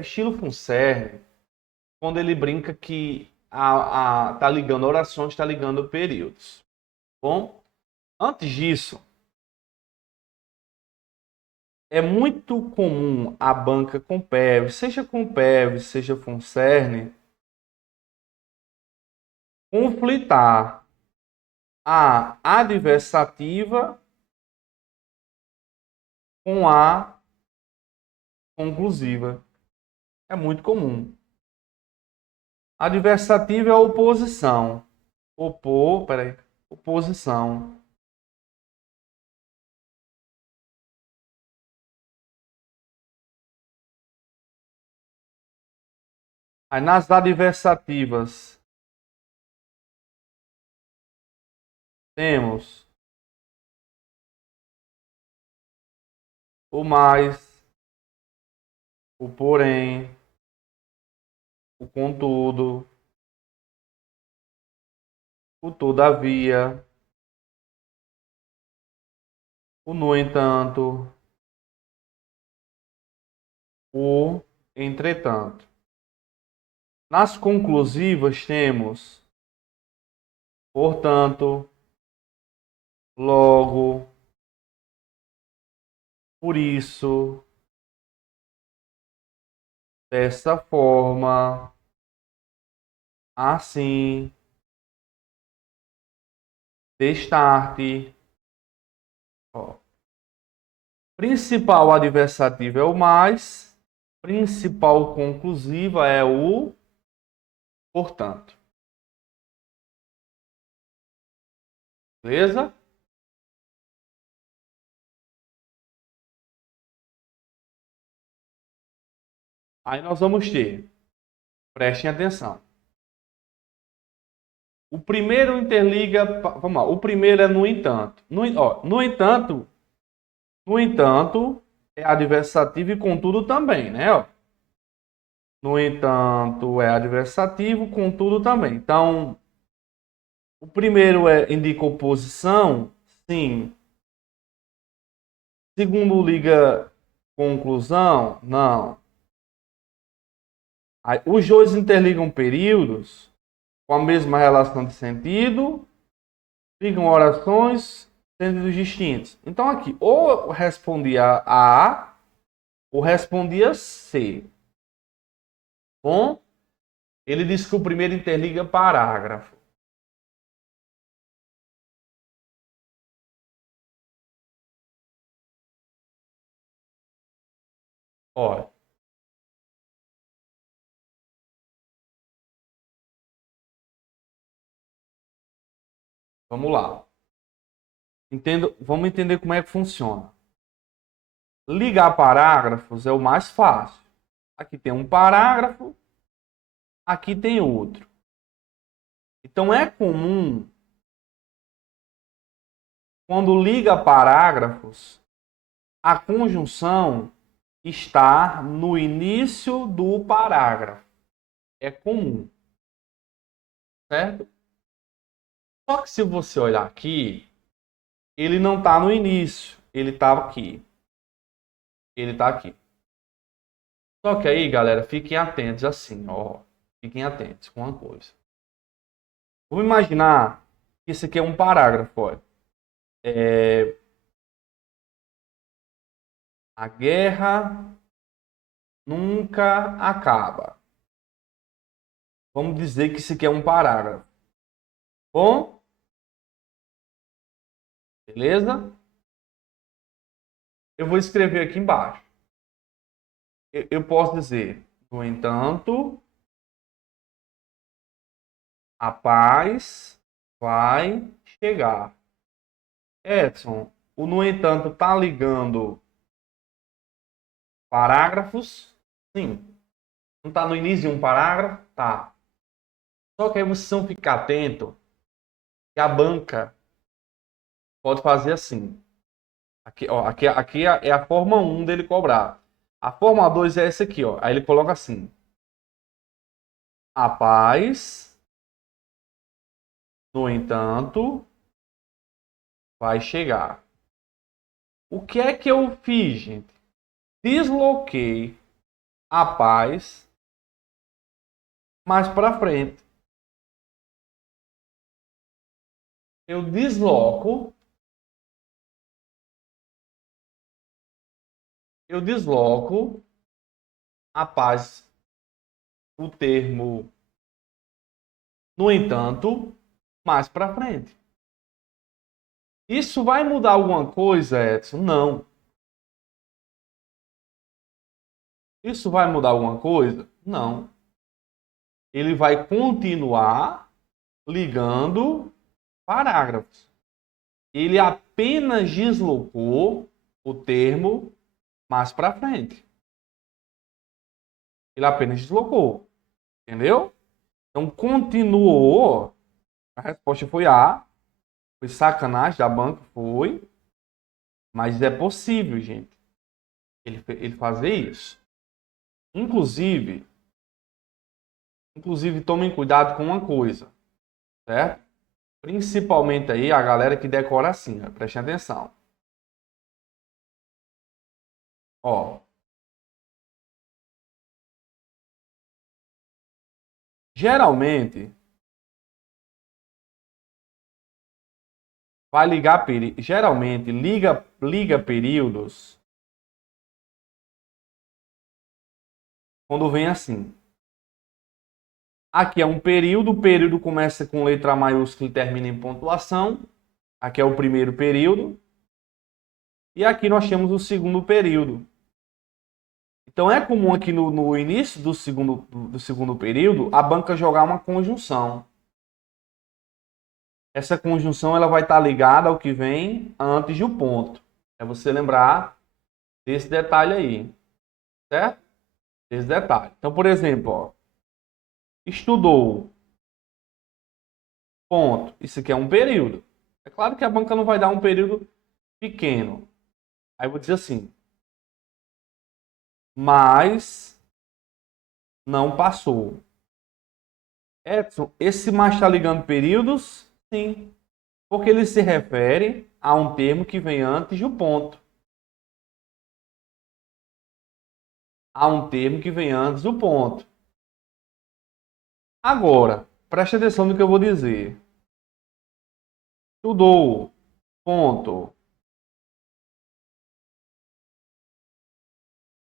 estilo Funcerne, quando ele brinca que tá ligando orações, está ligando períodos. Bom, antes disso, é muito comum a banca com PEV, seja Funcerne, conflitar a adversativa com a conclusiva. É muito comum. Adversativa é a oposição. Peraí. Oposição. Aí nas adversativas temos o mais, o porém, o contudo, o todavia, o no entanto, o entretanto. Nas conclusivas temos portanto, logo, por isso, dessa forma, assim, destarte. Ó. Principal adversativo é o mais, principal conclusiva é o portanto. Beleza? Aí nós vamos ter, prestem atenção. O primeiro interliga, vamos lá, o primeiro é no entanto. No entanto, é adversativo e contudo também, né? Ó. No entanto, é adversativo, contudo também. Então, o primeiro indica oposição, sim. Segundo liga conclusão, não. Aí, os dois interligam períodos com a mesma relação de sentido, ligam orações, sentidos distintos. Então, aqui, ou respondia A, ou respondia C. Bom, ele diz que o primeiro interliga parágrafo. Olha, vamos lá. Vamos entender como é que funciona. Ligar parágrafos é o mais fácil. Aqui tem um parágrafo, aqui tem outro. Então é comum, quando liga parágrafos, a conjunção estar no início do parágrafo. É comum, certo? Só que se você olhar aqui, ele não está no início, ele está aqui. Ele está aqui. Só que aí, galera, fiquem atentos assim, ó. Fiquem atentos com uma coisa. Vamos imaginar que isso aqui é um parágrafo, ó. A guerra nunca acaba. Vamos dizer que isso aqui é um parágrafo. Bom? Beleza? Eu vou escrever aqui embaixo. Eu posso dizer, no entanto, a paz vai chegar. Edson, o no entanto tá ligando parágrafos? Sim. Não tá no início de um parágrafo? Tá. Só que aí vocês vão ficar atento que a banca pode fazer assim. Aqui, ó, aqui é a forma 1 dele cobrar. A forma 2 é essa aqui, ó. Aí ele coloca assim. A paz, no entanto, vai chegar. O que é que eu fiz, gente? Desloquei a paz mais para frente. Eu desloco a paz, o termo, no entanto, mais para frente. Isso vai mudar alguma coisa, Edson? Não. Isso vai mudar alguma coisa? Não. Ele vai continuar ligando parágrafos. Ele apenas deslocou o termo mais para frente. Ele apenas deslocou. Entendeu? Então, continuou. A resposta foi A. Foi sacanagem da banca? Foi. Mas é possível, gente, ele fazer isso. Inclusive, tomem cuidado com uma coisa, certo? Principalmente aí a galera que decora assim, ó, prestem atenção. Ó, Geralmente, vai ligar geralmente liga períodos quando vem assim. Aqui é um período, o período começa com letra maiúscula e termina em pontuação. Aqui é o primeiro período. E aqui nós temos o segundo período. Então é comum aqui no início do segundo período a banca jogar uma conjunção. Essa conjunção ela vai estar ligada ao que vem antes do ponto. É você lembrar desse detalhe aí, certo? Desse detalhe. Então, por exemplo, ó, estudou, ponto. Isso aqui é um período. É claro que a banca não vai dar um período pequeno. Aí eu vou dizer assim, mas não passou. Edson, esse mais está ligando períodos? Sim, porque ele se refere a um termo que vem antes do ponto. A um termo que vem antes do ponto. Agora, preste atenção no que eu vou dizer. Estudou, ponto.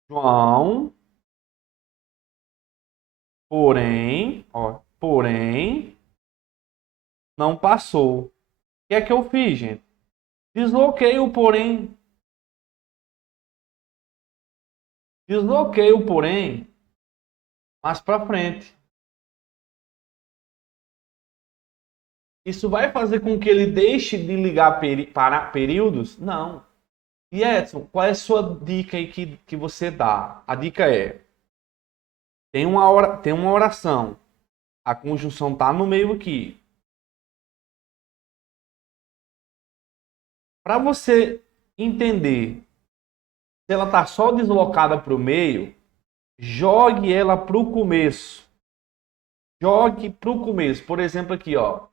João, porém, não passou. O que é que eu fiz, gente? Desloquei o porém. Desloquei o porém mais para frente. Isso vai fazer com que ele deixe de ligar para períodos? Não. E Edson, qual é a sua dica aí que você dá? A dica é: tem uma oração, a conjunção está no meio aqui. Para você entender se ela está só deslocada para o meio, jogue ela para o começo. Jogue para o começo. Por exemplo, aqui, ó.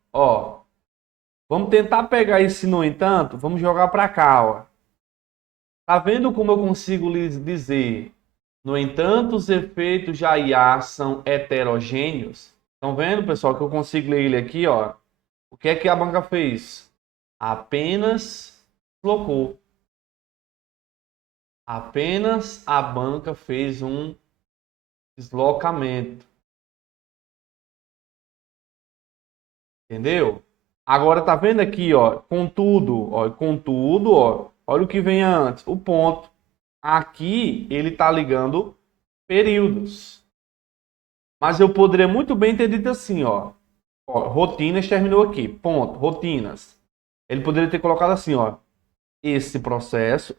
Vamos tentar pegar esse no entanto, vamos jogar para cá, ó. Tá vendo como eu consigo lhes dizer? No entanto, os efeitos já IA são heterogêneos. Estão vendo, pessoal, que eu consigo ler ele aqui, ó. O que é que a banca fez? Apenas deslocou. Apenas a banca fez um deslocamento. Entendeu? Agora tá vendo aqui, ó, contudo, ó, olha o que vem antes, o ponto. Aqui ele tá ligando períodos. Mas eu poderia muito bem ter dito assim, ó, rotinas terminou aqui, ponto, rotinas. Ele poderia ter colocado assim, esse processo,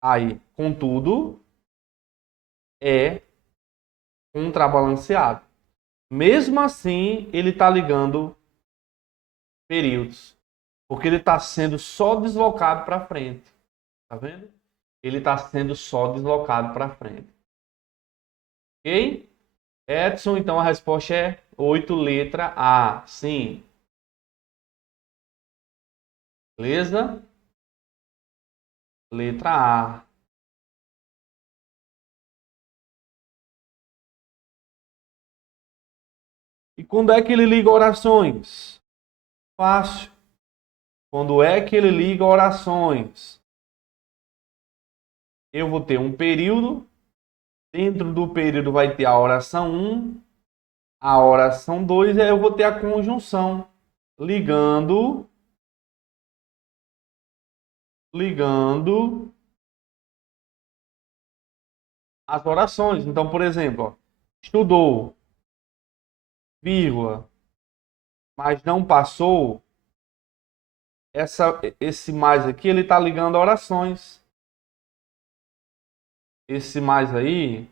aí, contudo, é contrabalanceado. Mesmo assim, ele está ligando períodos, porque ele está sendo só deslocado para frente. Tá vendo? Ele está sendo só deslocado para frente. Ok? Edson, então a resposta é 8, letra A. Sim. Beleza? Letra A. E quando é que ele liga orações? Fácil. Quando é que ele liga orações? Eu vou ter um período. Dentro do período vai ter a oração 1, a oração 2, e aí eu vou ter a conjunção. Ligando as orações. Então, por exemplo, estudou, vírgula, mas não passou, esse mais aqui, ele está ligando orações. Esse mais aí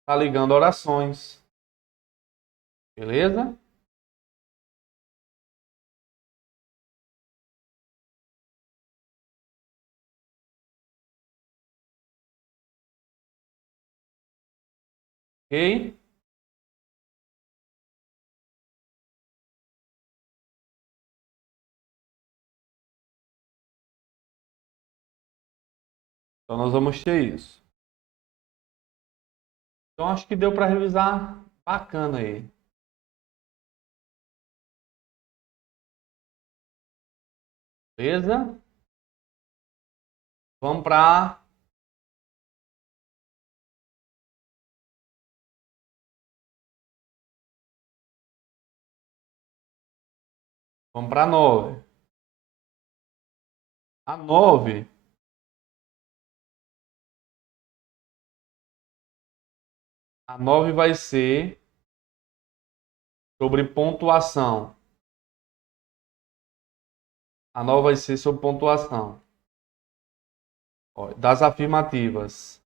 está ligando orações. Beleza? Ok? Então, nós vamos ter isso. Então, acho que deu para revisar bacana aí. Beleza? Vamos para vamos para 9. A 9 a 9 vai ser sobre pontuação. A 9 vai ser sobre pontuação. Ó, das afirmativas.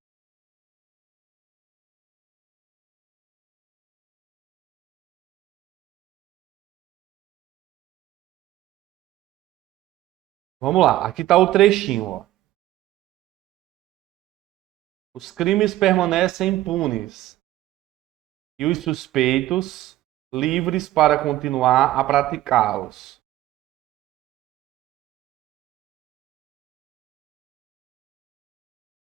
Vamos lá, aqui está o trechinho, ó. Os crimes permanecem impunes e os suspeitos livres para continuar a praticá-los.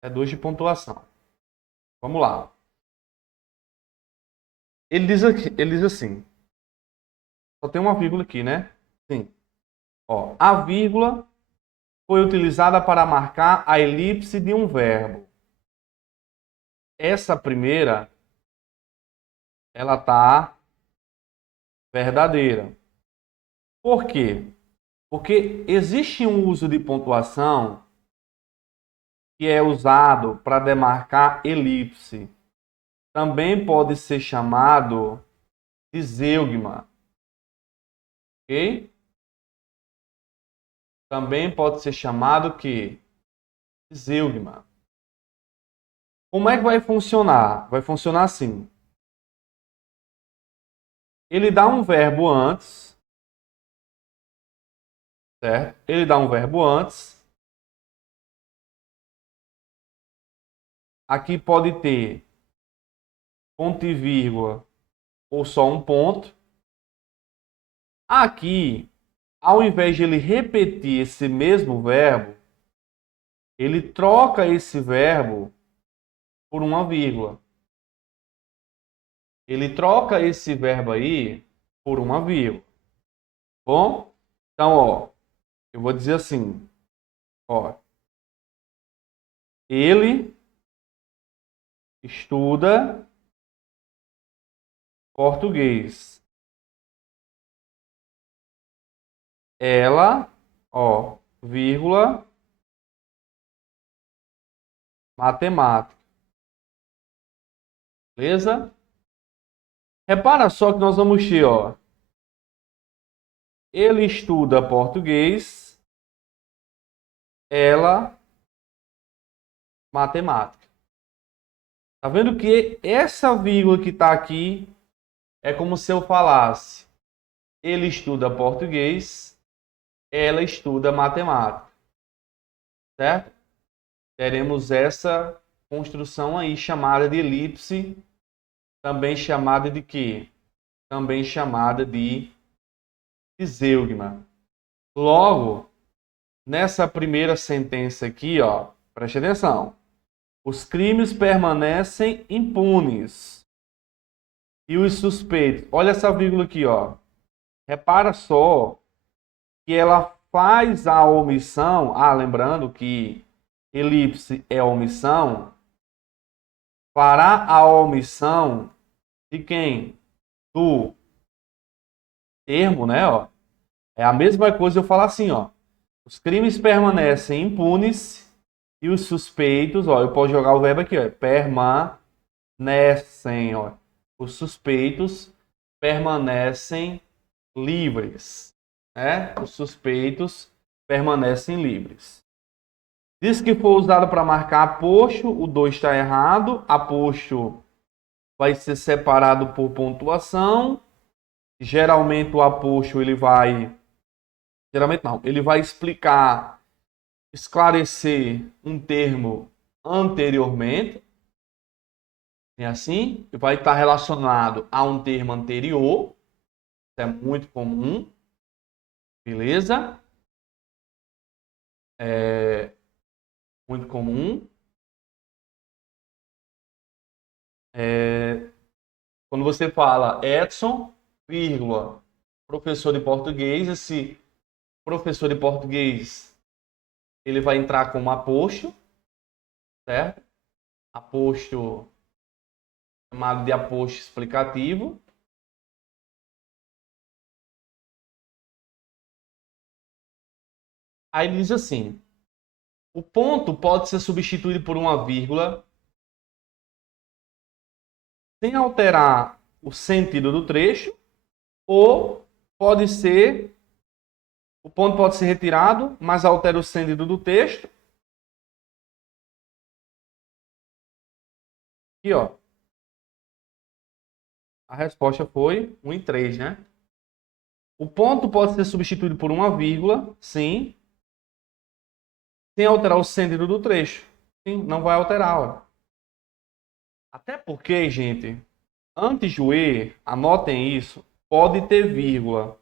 É 2 de pontuação. Vamos lá. Ele diz assim, só tem uma vírgula aqui, né? Sim. Ó, a vírgula foi utilizada para marcar a elipse de um verbo. Essa primeira, ela tá verdadeira. Por quê? Porque existe um uso de pontuação que é usado para demarcar elipse. Também pode ser chamado de zeugma. Ok? Também pode ser chamado que de zeugma. Como é que vai funcionar? Vai funcionar assim. Ele dá um verbo antes, certo? Ele dá um verbo antes. Aqui pode ter ponto e vírgula ou só um ponto. Aqui, ao invés de ele repetir esse mesmo verbo, ele troca esse verbo por uma vírgula. Ele troca esse verbo aí por uma vírgula. Bom? Então, ó, eu vou dizer assim, ó. Ele estuda português. Ela, ó, vírgula, matemática. Beleza? Repara só que nós vamos ter, ó. Ele estuda português. Ela, matemática. Tá vendo que essa vírgula que tá aqui é como se eu falasse: ele estuda português, ela estuda matemática. Certo? Teremos essa construção aí chamada de elipse, também chamada de quê? Também chamada de zeugma. Logo, nessa primeira sentença aqui, ó, preste atenção. Os crimes permanecem impunes. E os suspeitos, olha essa vírgula aqui, ó. Repara só que ela faz a omissão. Ah, lembrando que elipse é omissão. Fará a omissão de quem? Do termo, né? Ó. É a mesma coisa eu falar assim, ó. Os crimes permanecem impunes e os suspeitos, ó, eu posso jogar o verbo aqui, ó, permanecem, ó. Os suspeitos permanecem livres, né? Os suspeitos permanecem livres. Diz que foi usado para marcar aposto, o 2 está errado. Aposto vai ser separado por pontuação. Geralmente o aposto ele vai... Geralmente não, ele vai explicar, esclarecer um termo anteriormente. É assim? Vai estar relacionado a um termo anterior. Isso é muito comum. Beleza? É muito comum. Quando você fala Edson, vírgula, professor de português, esse professor de português, ele vai entrar como aposto, certo? Aposto, chamado de aposto explicativo. Aí ele diz assim: o ponto pode ser substituído por uma vírgula sem alterar o sentido do trecho, ou pode ser, o ponto pode ser retirado, mas altera o sentido do texto. Aqui, ó. A resposta foi 1 e 3, né? O ponto pode ser substituído por uma vírgula, sim, sem alterar o sentido do trecho. Sim, não vai alterar, ó. Até porque, gente, antes do e, anotem isso, pode ter vírgula.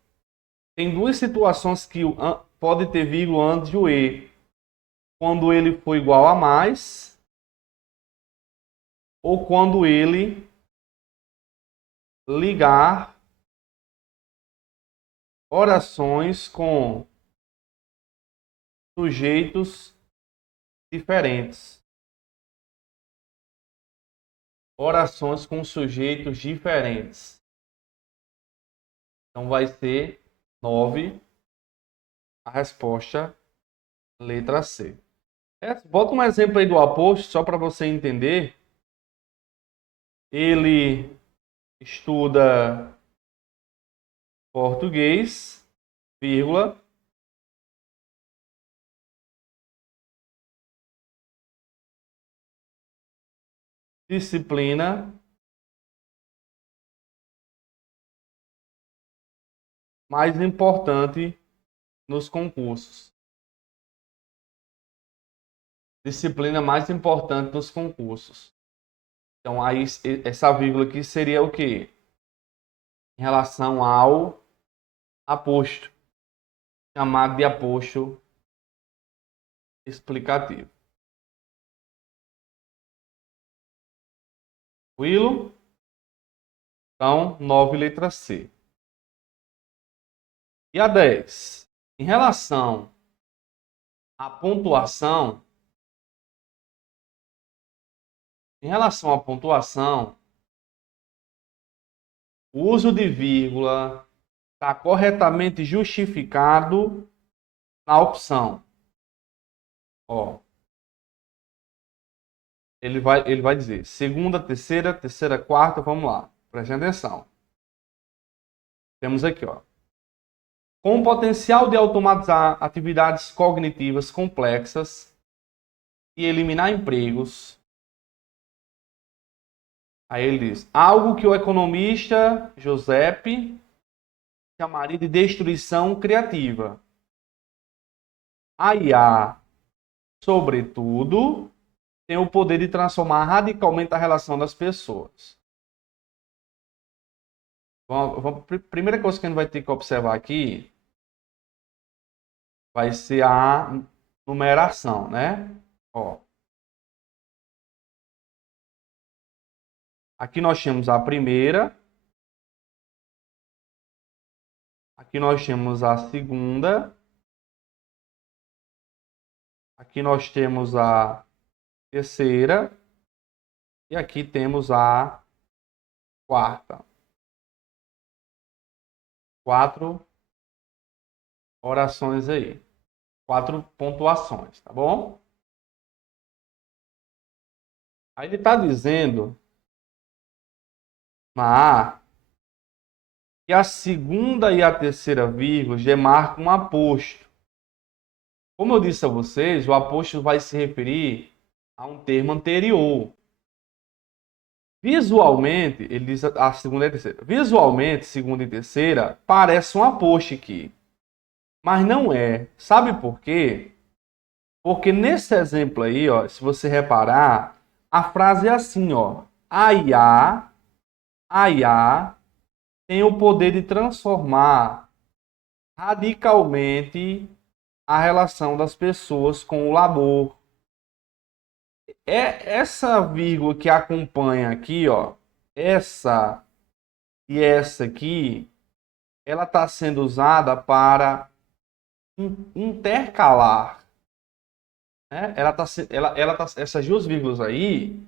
Tem duas situações que pode ter vírgula antes do e. Quando ele for igual a mais, ou quando ele ligar orações com sujeitos diferentes. Orações com sujeitos diferentes. Então vai ser 9 a resposta, letra C. Bota um exemplo aí do aposto, só para você entender. Ele estuda português, vírgula, disciplina mais importante nos concursos. Disciplina mais importante nos concursos. Então, aí, essa vírgula aqui seria o quê? Em relação ao aposto, chamado de aposto explicativo. Tranquilo? Então, 9, letra C. E a 10? Em relação à pontuação, o uso de vírgula está corretamente justificado na opção. Ó, ele vai dizer segunda, terceira, quarta, vamos lá. Preste atenção. Temos aqui, ó. Com o potencial de automatizar atividades cognitivas complexas e eliminar empregos. Aí ele diz, algo que o economista Giuseppe chamaria de destruição criativa. A IA, sobretudo, tem o poder de transformar radicalmente a relação das pessoas. Primeira coisa que a gente vai ter que observar aqui vai ser a numeração, né? Ó. Aqui nós temos a primeira. Aqui nós temos a segunda. Aqui nós temos a terceira. E aqui temos a quarta. 4 orações aí. 4 pontuações, tá bom? Aí ele está dizendo na A que a segunda e a terceira vírgula demarcam um aposto. Como eu disse a vocês, o aposto vai se referir a um termo anterior. Visualmente, ele diz a segunda e a terceira. Visualmente, segunda e terceira, parece um aposto aqui. Mas não é. Sabe por quê? Porque nesse exemplo aí, ó, se você reparar, a frase é assim, ó. A IA tem o poder de transformar radicalmente a relação das pessoas com o labor. essa vírgula que acompanha aqui, ó, essa e essa aqui, ela está sendo usada para intercalar, né? Essas duas vírgulas aí,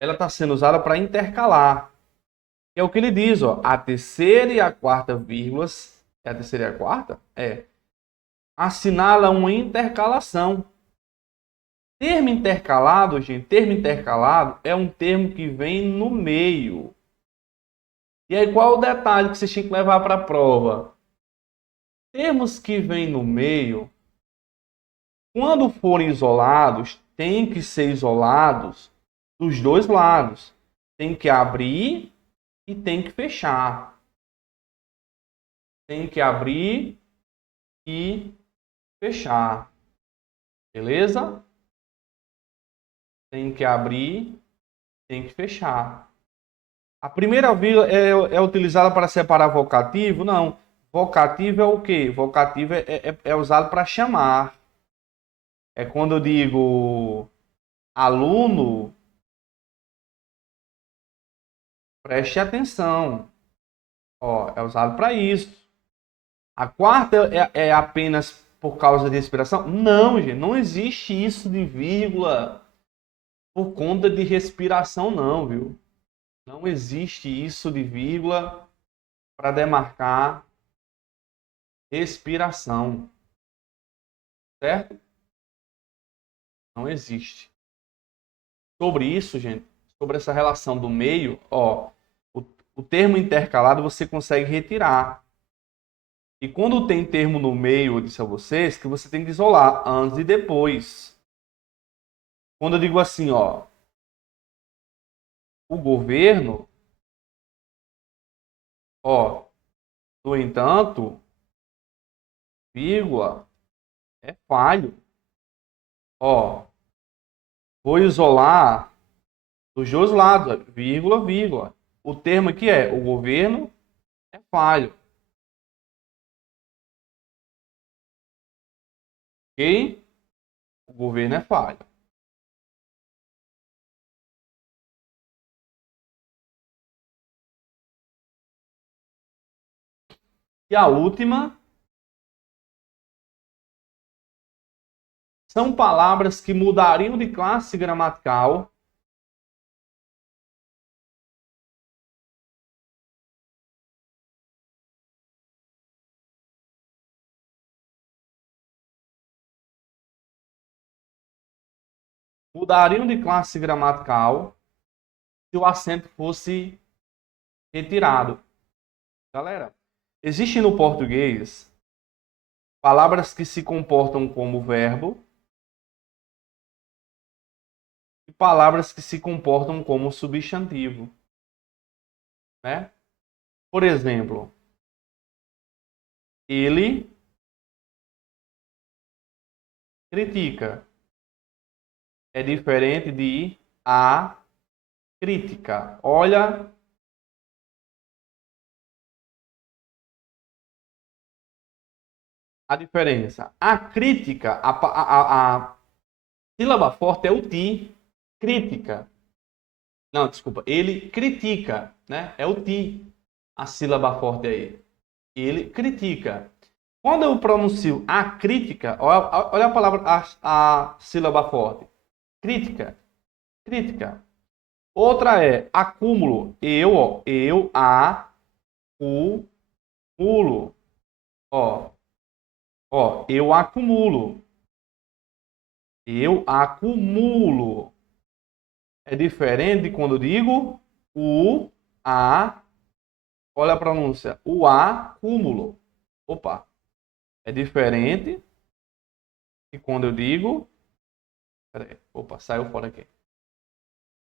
ela está sendo usada para intercalar. É o que ele diz, ó, a terceira e a quarta vírgulas, é a terceira e a quarta? Assinala uma intercalação. Termo intercalado, gente, termo intercalado é um termo que vem no meio. E aí, qual é o detalhe que você tinha que levar para a prova? Termos que vêm no meio, quando forem isolados, tem que ser isolados dos dois lados. Tem que abrir e tem que fechar. Tem que abrir e fechar. Beleza? Tem que abrir, tem que fechar. A primeira vírgula é utilizada para separar vocativo? Não. Vocativo é o quê? Vocativo é usado para chamar. É quando eu digo aluno, preste atenção. Ó, é usado para isso. A quarta é apenas por causa de respiração? Não, gente. Não existe isso de vírgula por conta de respiração, não, viu? Não existe isso de vírgula para demarcar respiração. Certo? Não existe. Sobre isso, gente, sobre essa relação do meio, ó, o termo intercalado você consegue retirar. E quando tem termo no meio, eu disse a vocês que você tem que isolar antes e depois. Quando eu digo assim, ó, o governo, ó, no entanto, vírgula, é falho. Ó, vou isolar dos dois lados, ó, vírgula, vírgula. O termo aqui é o governo é falho. Ok? O governo é falho. E a última são palavras que mudariam de classe gramatical se o acento fosse retirado. Galera, existe no português palavras que se comportam como verbo e palavras que se comportam como substantivo, né? Por exemplo, ele critica. É diferente de a crítica. Olha a diferença. A crítica, a sílaba forte é o ti. Crítica. Não, desculpa. Ele critica, né? É o ti. A sílaba forte aí. Ele critica. Quando eu pronuncio a crítica, olha a palavra, a sílaba forte. Crítica. Crítica. Outra é acúmulo. Eu, o, mulo. Ó, eu acumulo. Eu acumulo. É diferente de quando eu digo o, a, olha a pronúncia, o acúmulo. Opa, é diferente de quando eu digo, peraí, opa, saiu fora aqui.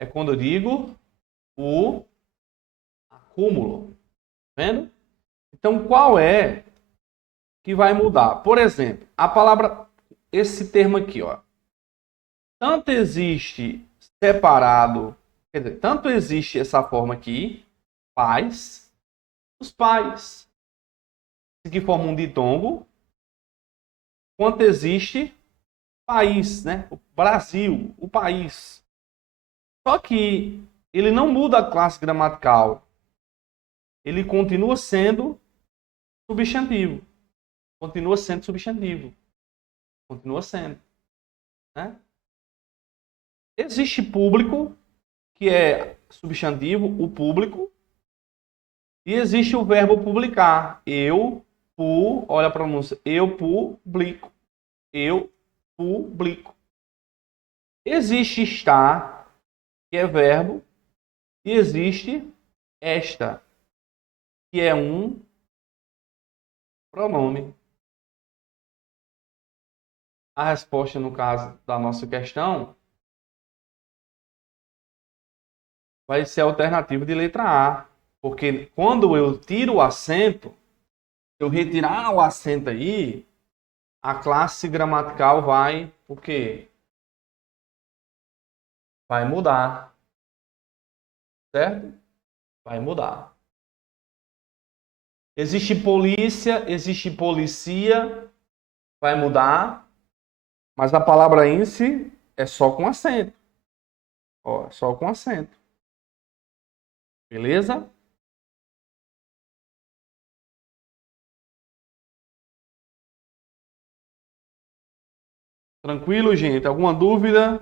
É quando eu digo o acúmulo. Tá vendo? Então, qual é que vai mudar? Por exemplo, a palavra, esse termo aqui, ó. Tanto existe separado, quer dizer, tanto existe essa forma aqui, pais, os pais, que formam um ditongo, quanto existe país, né? O Brasil, o país. Só que ele não muda a classe gramatical. Ele continua sendo substantivo. Continua sendo substantivo. Continua sendo, né? Existe público, que é substantivo, o público, e existe o verbo publicar. Olha a pronúncia, eu publico. Eu publico. Existe estar, que é verbo, e existe esta, que é um pronome. A resposta, no caso da nossa questão, vai ser a alternativa de letra A. Porque quando eu tiro o acento, se eu retirar o acento aí, a classe gramatical vai, o quê? Vai mudar, certo? Vai mudar. Existe polícia, existe policia, vai mudar, mas a palavra em si é só com acento. Ó, só com acento. Beleza? Tranquilo, gente? Alguma dúvida?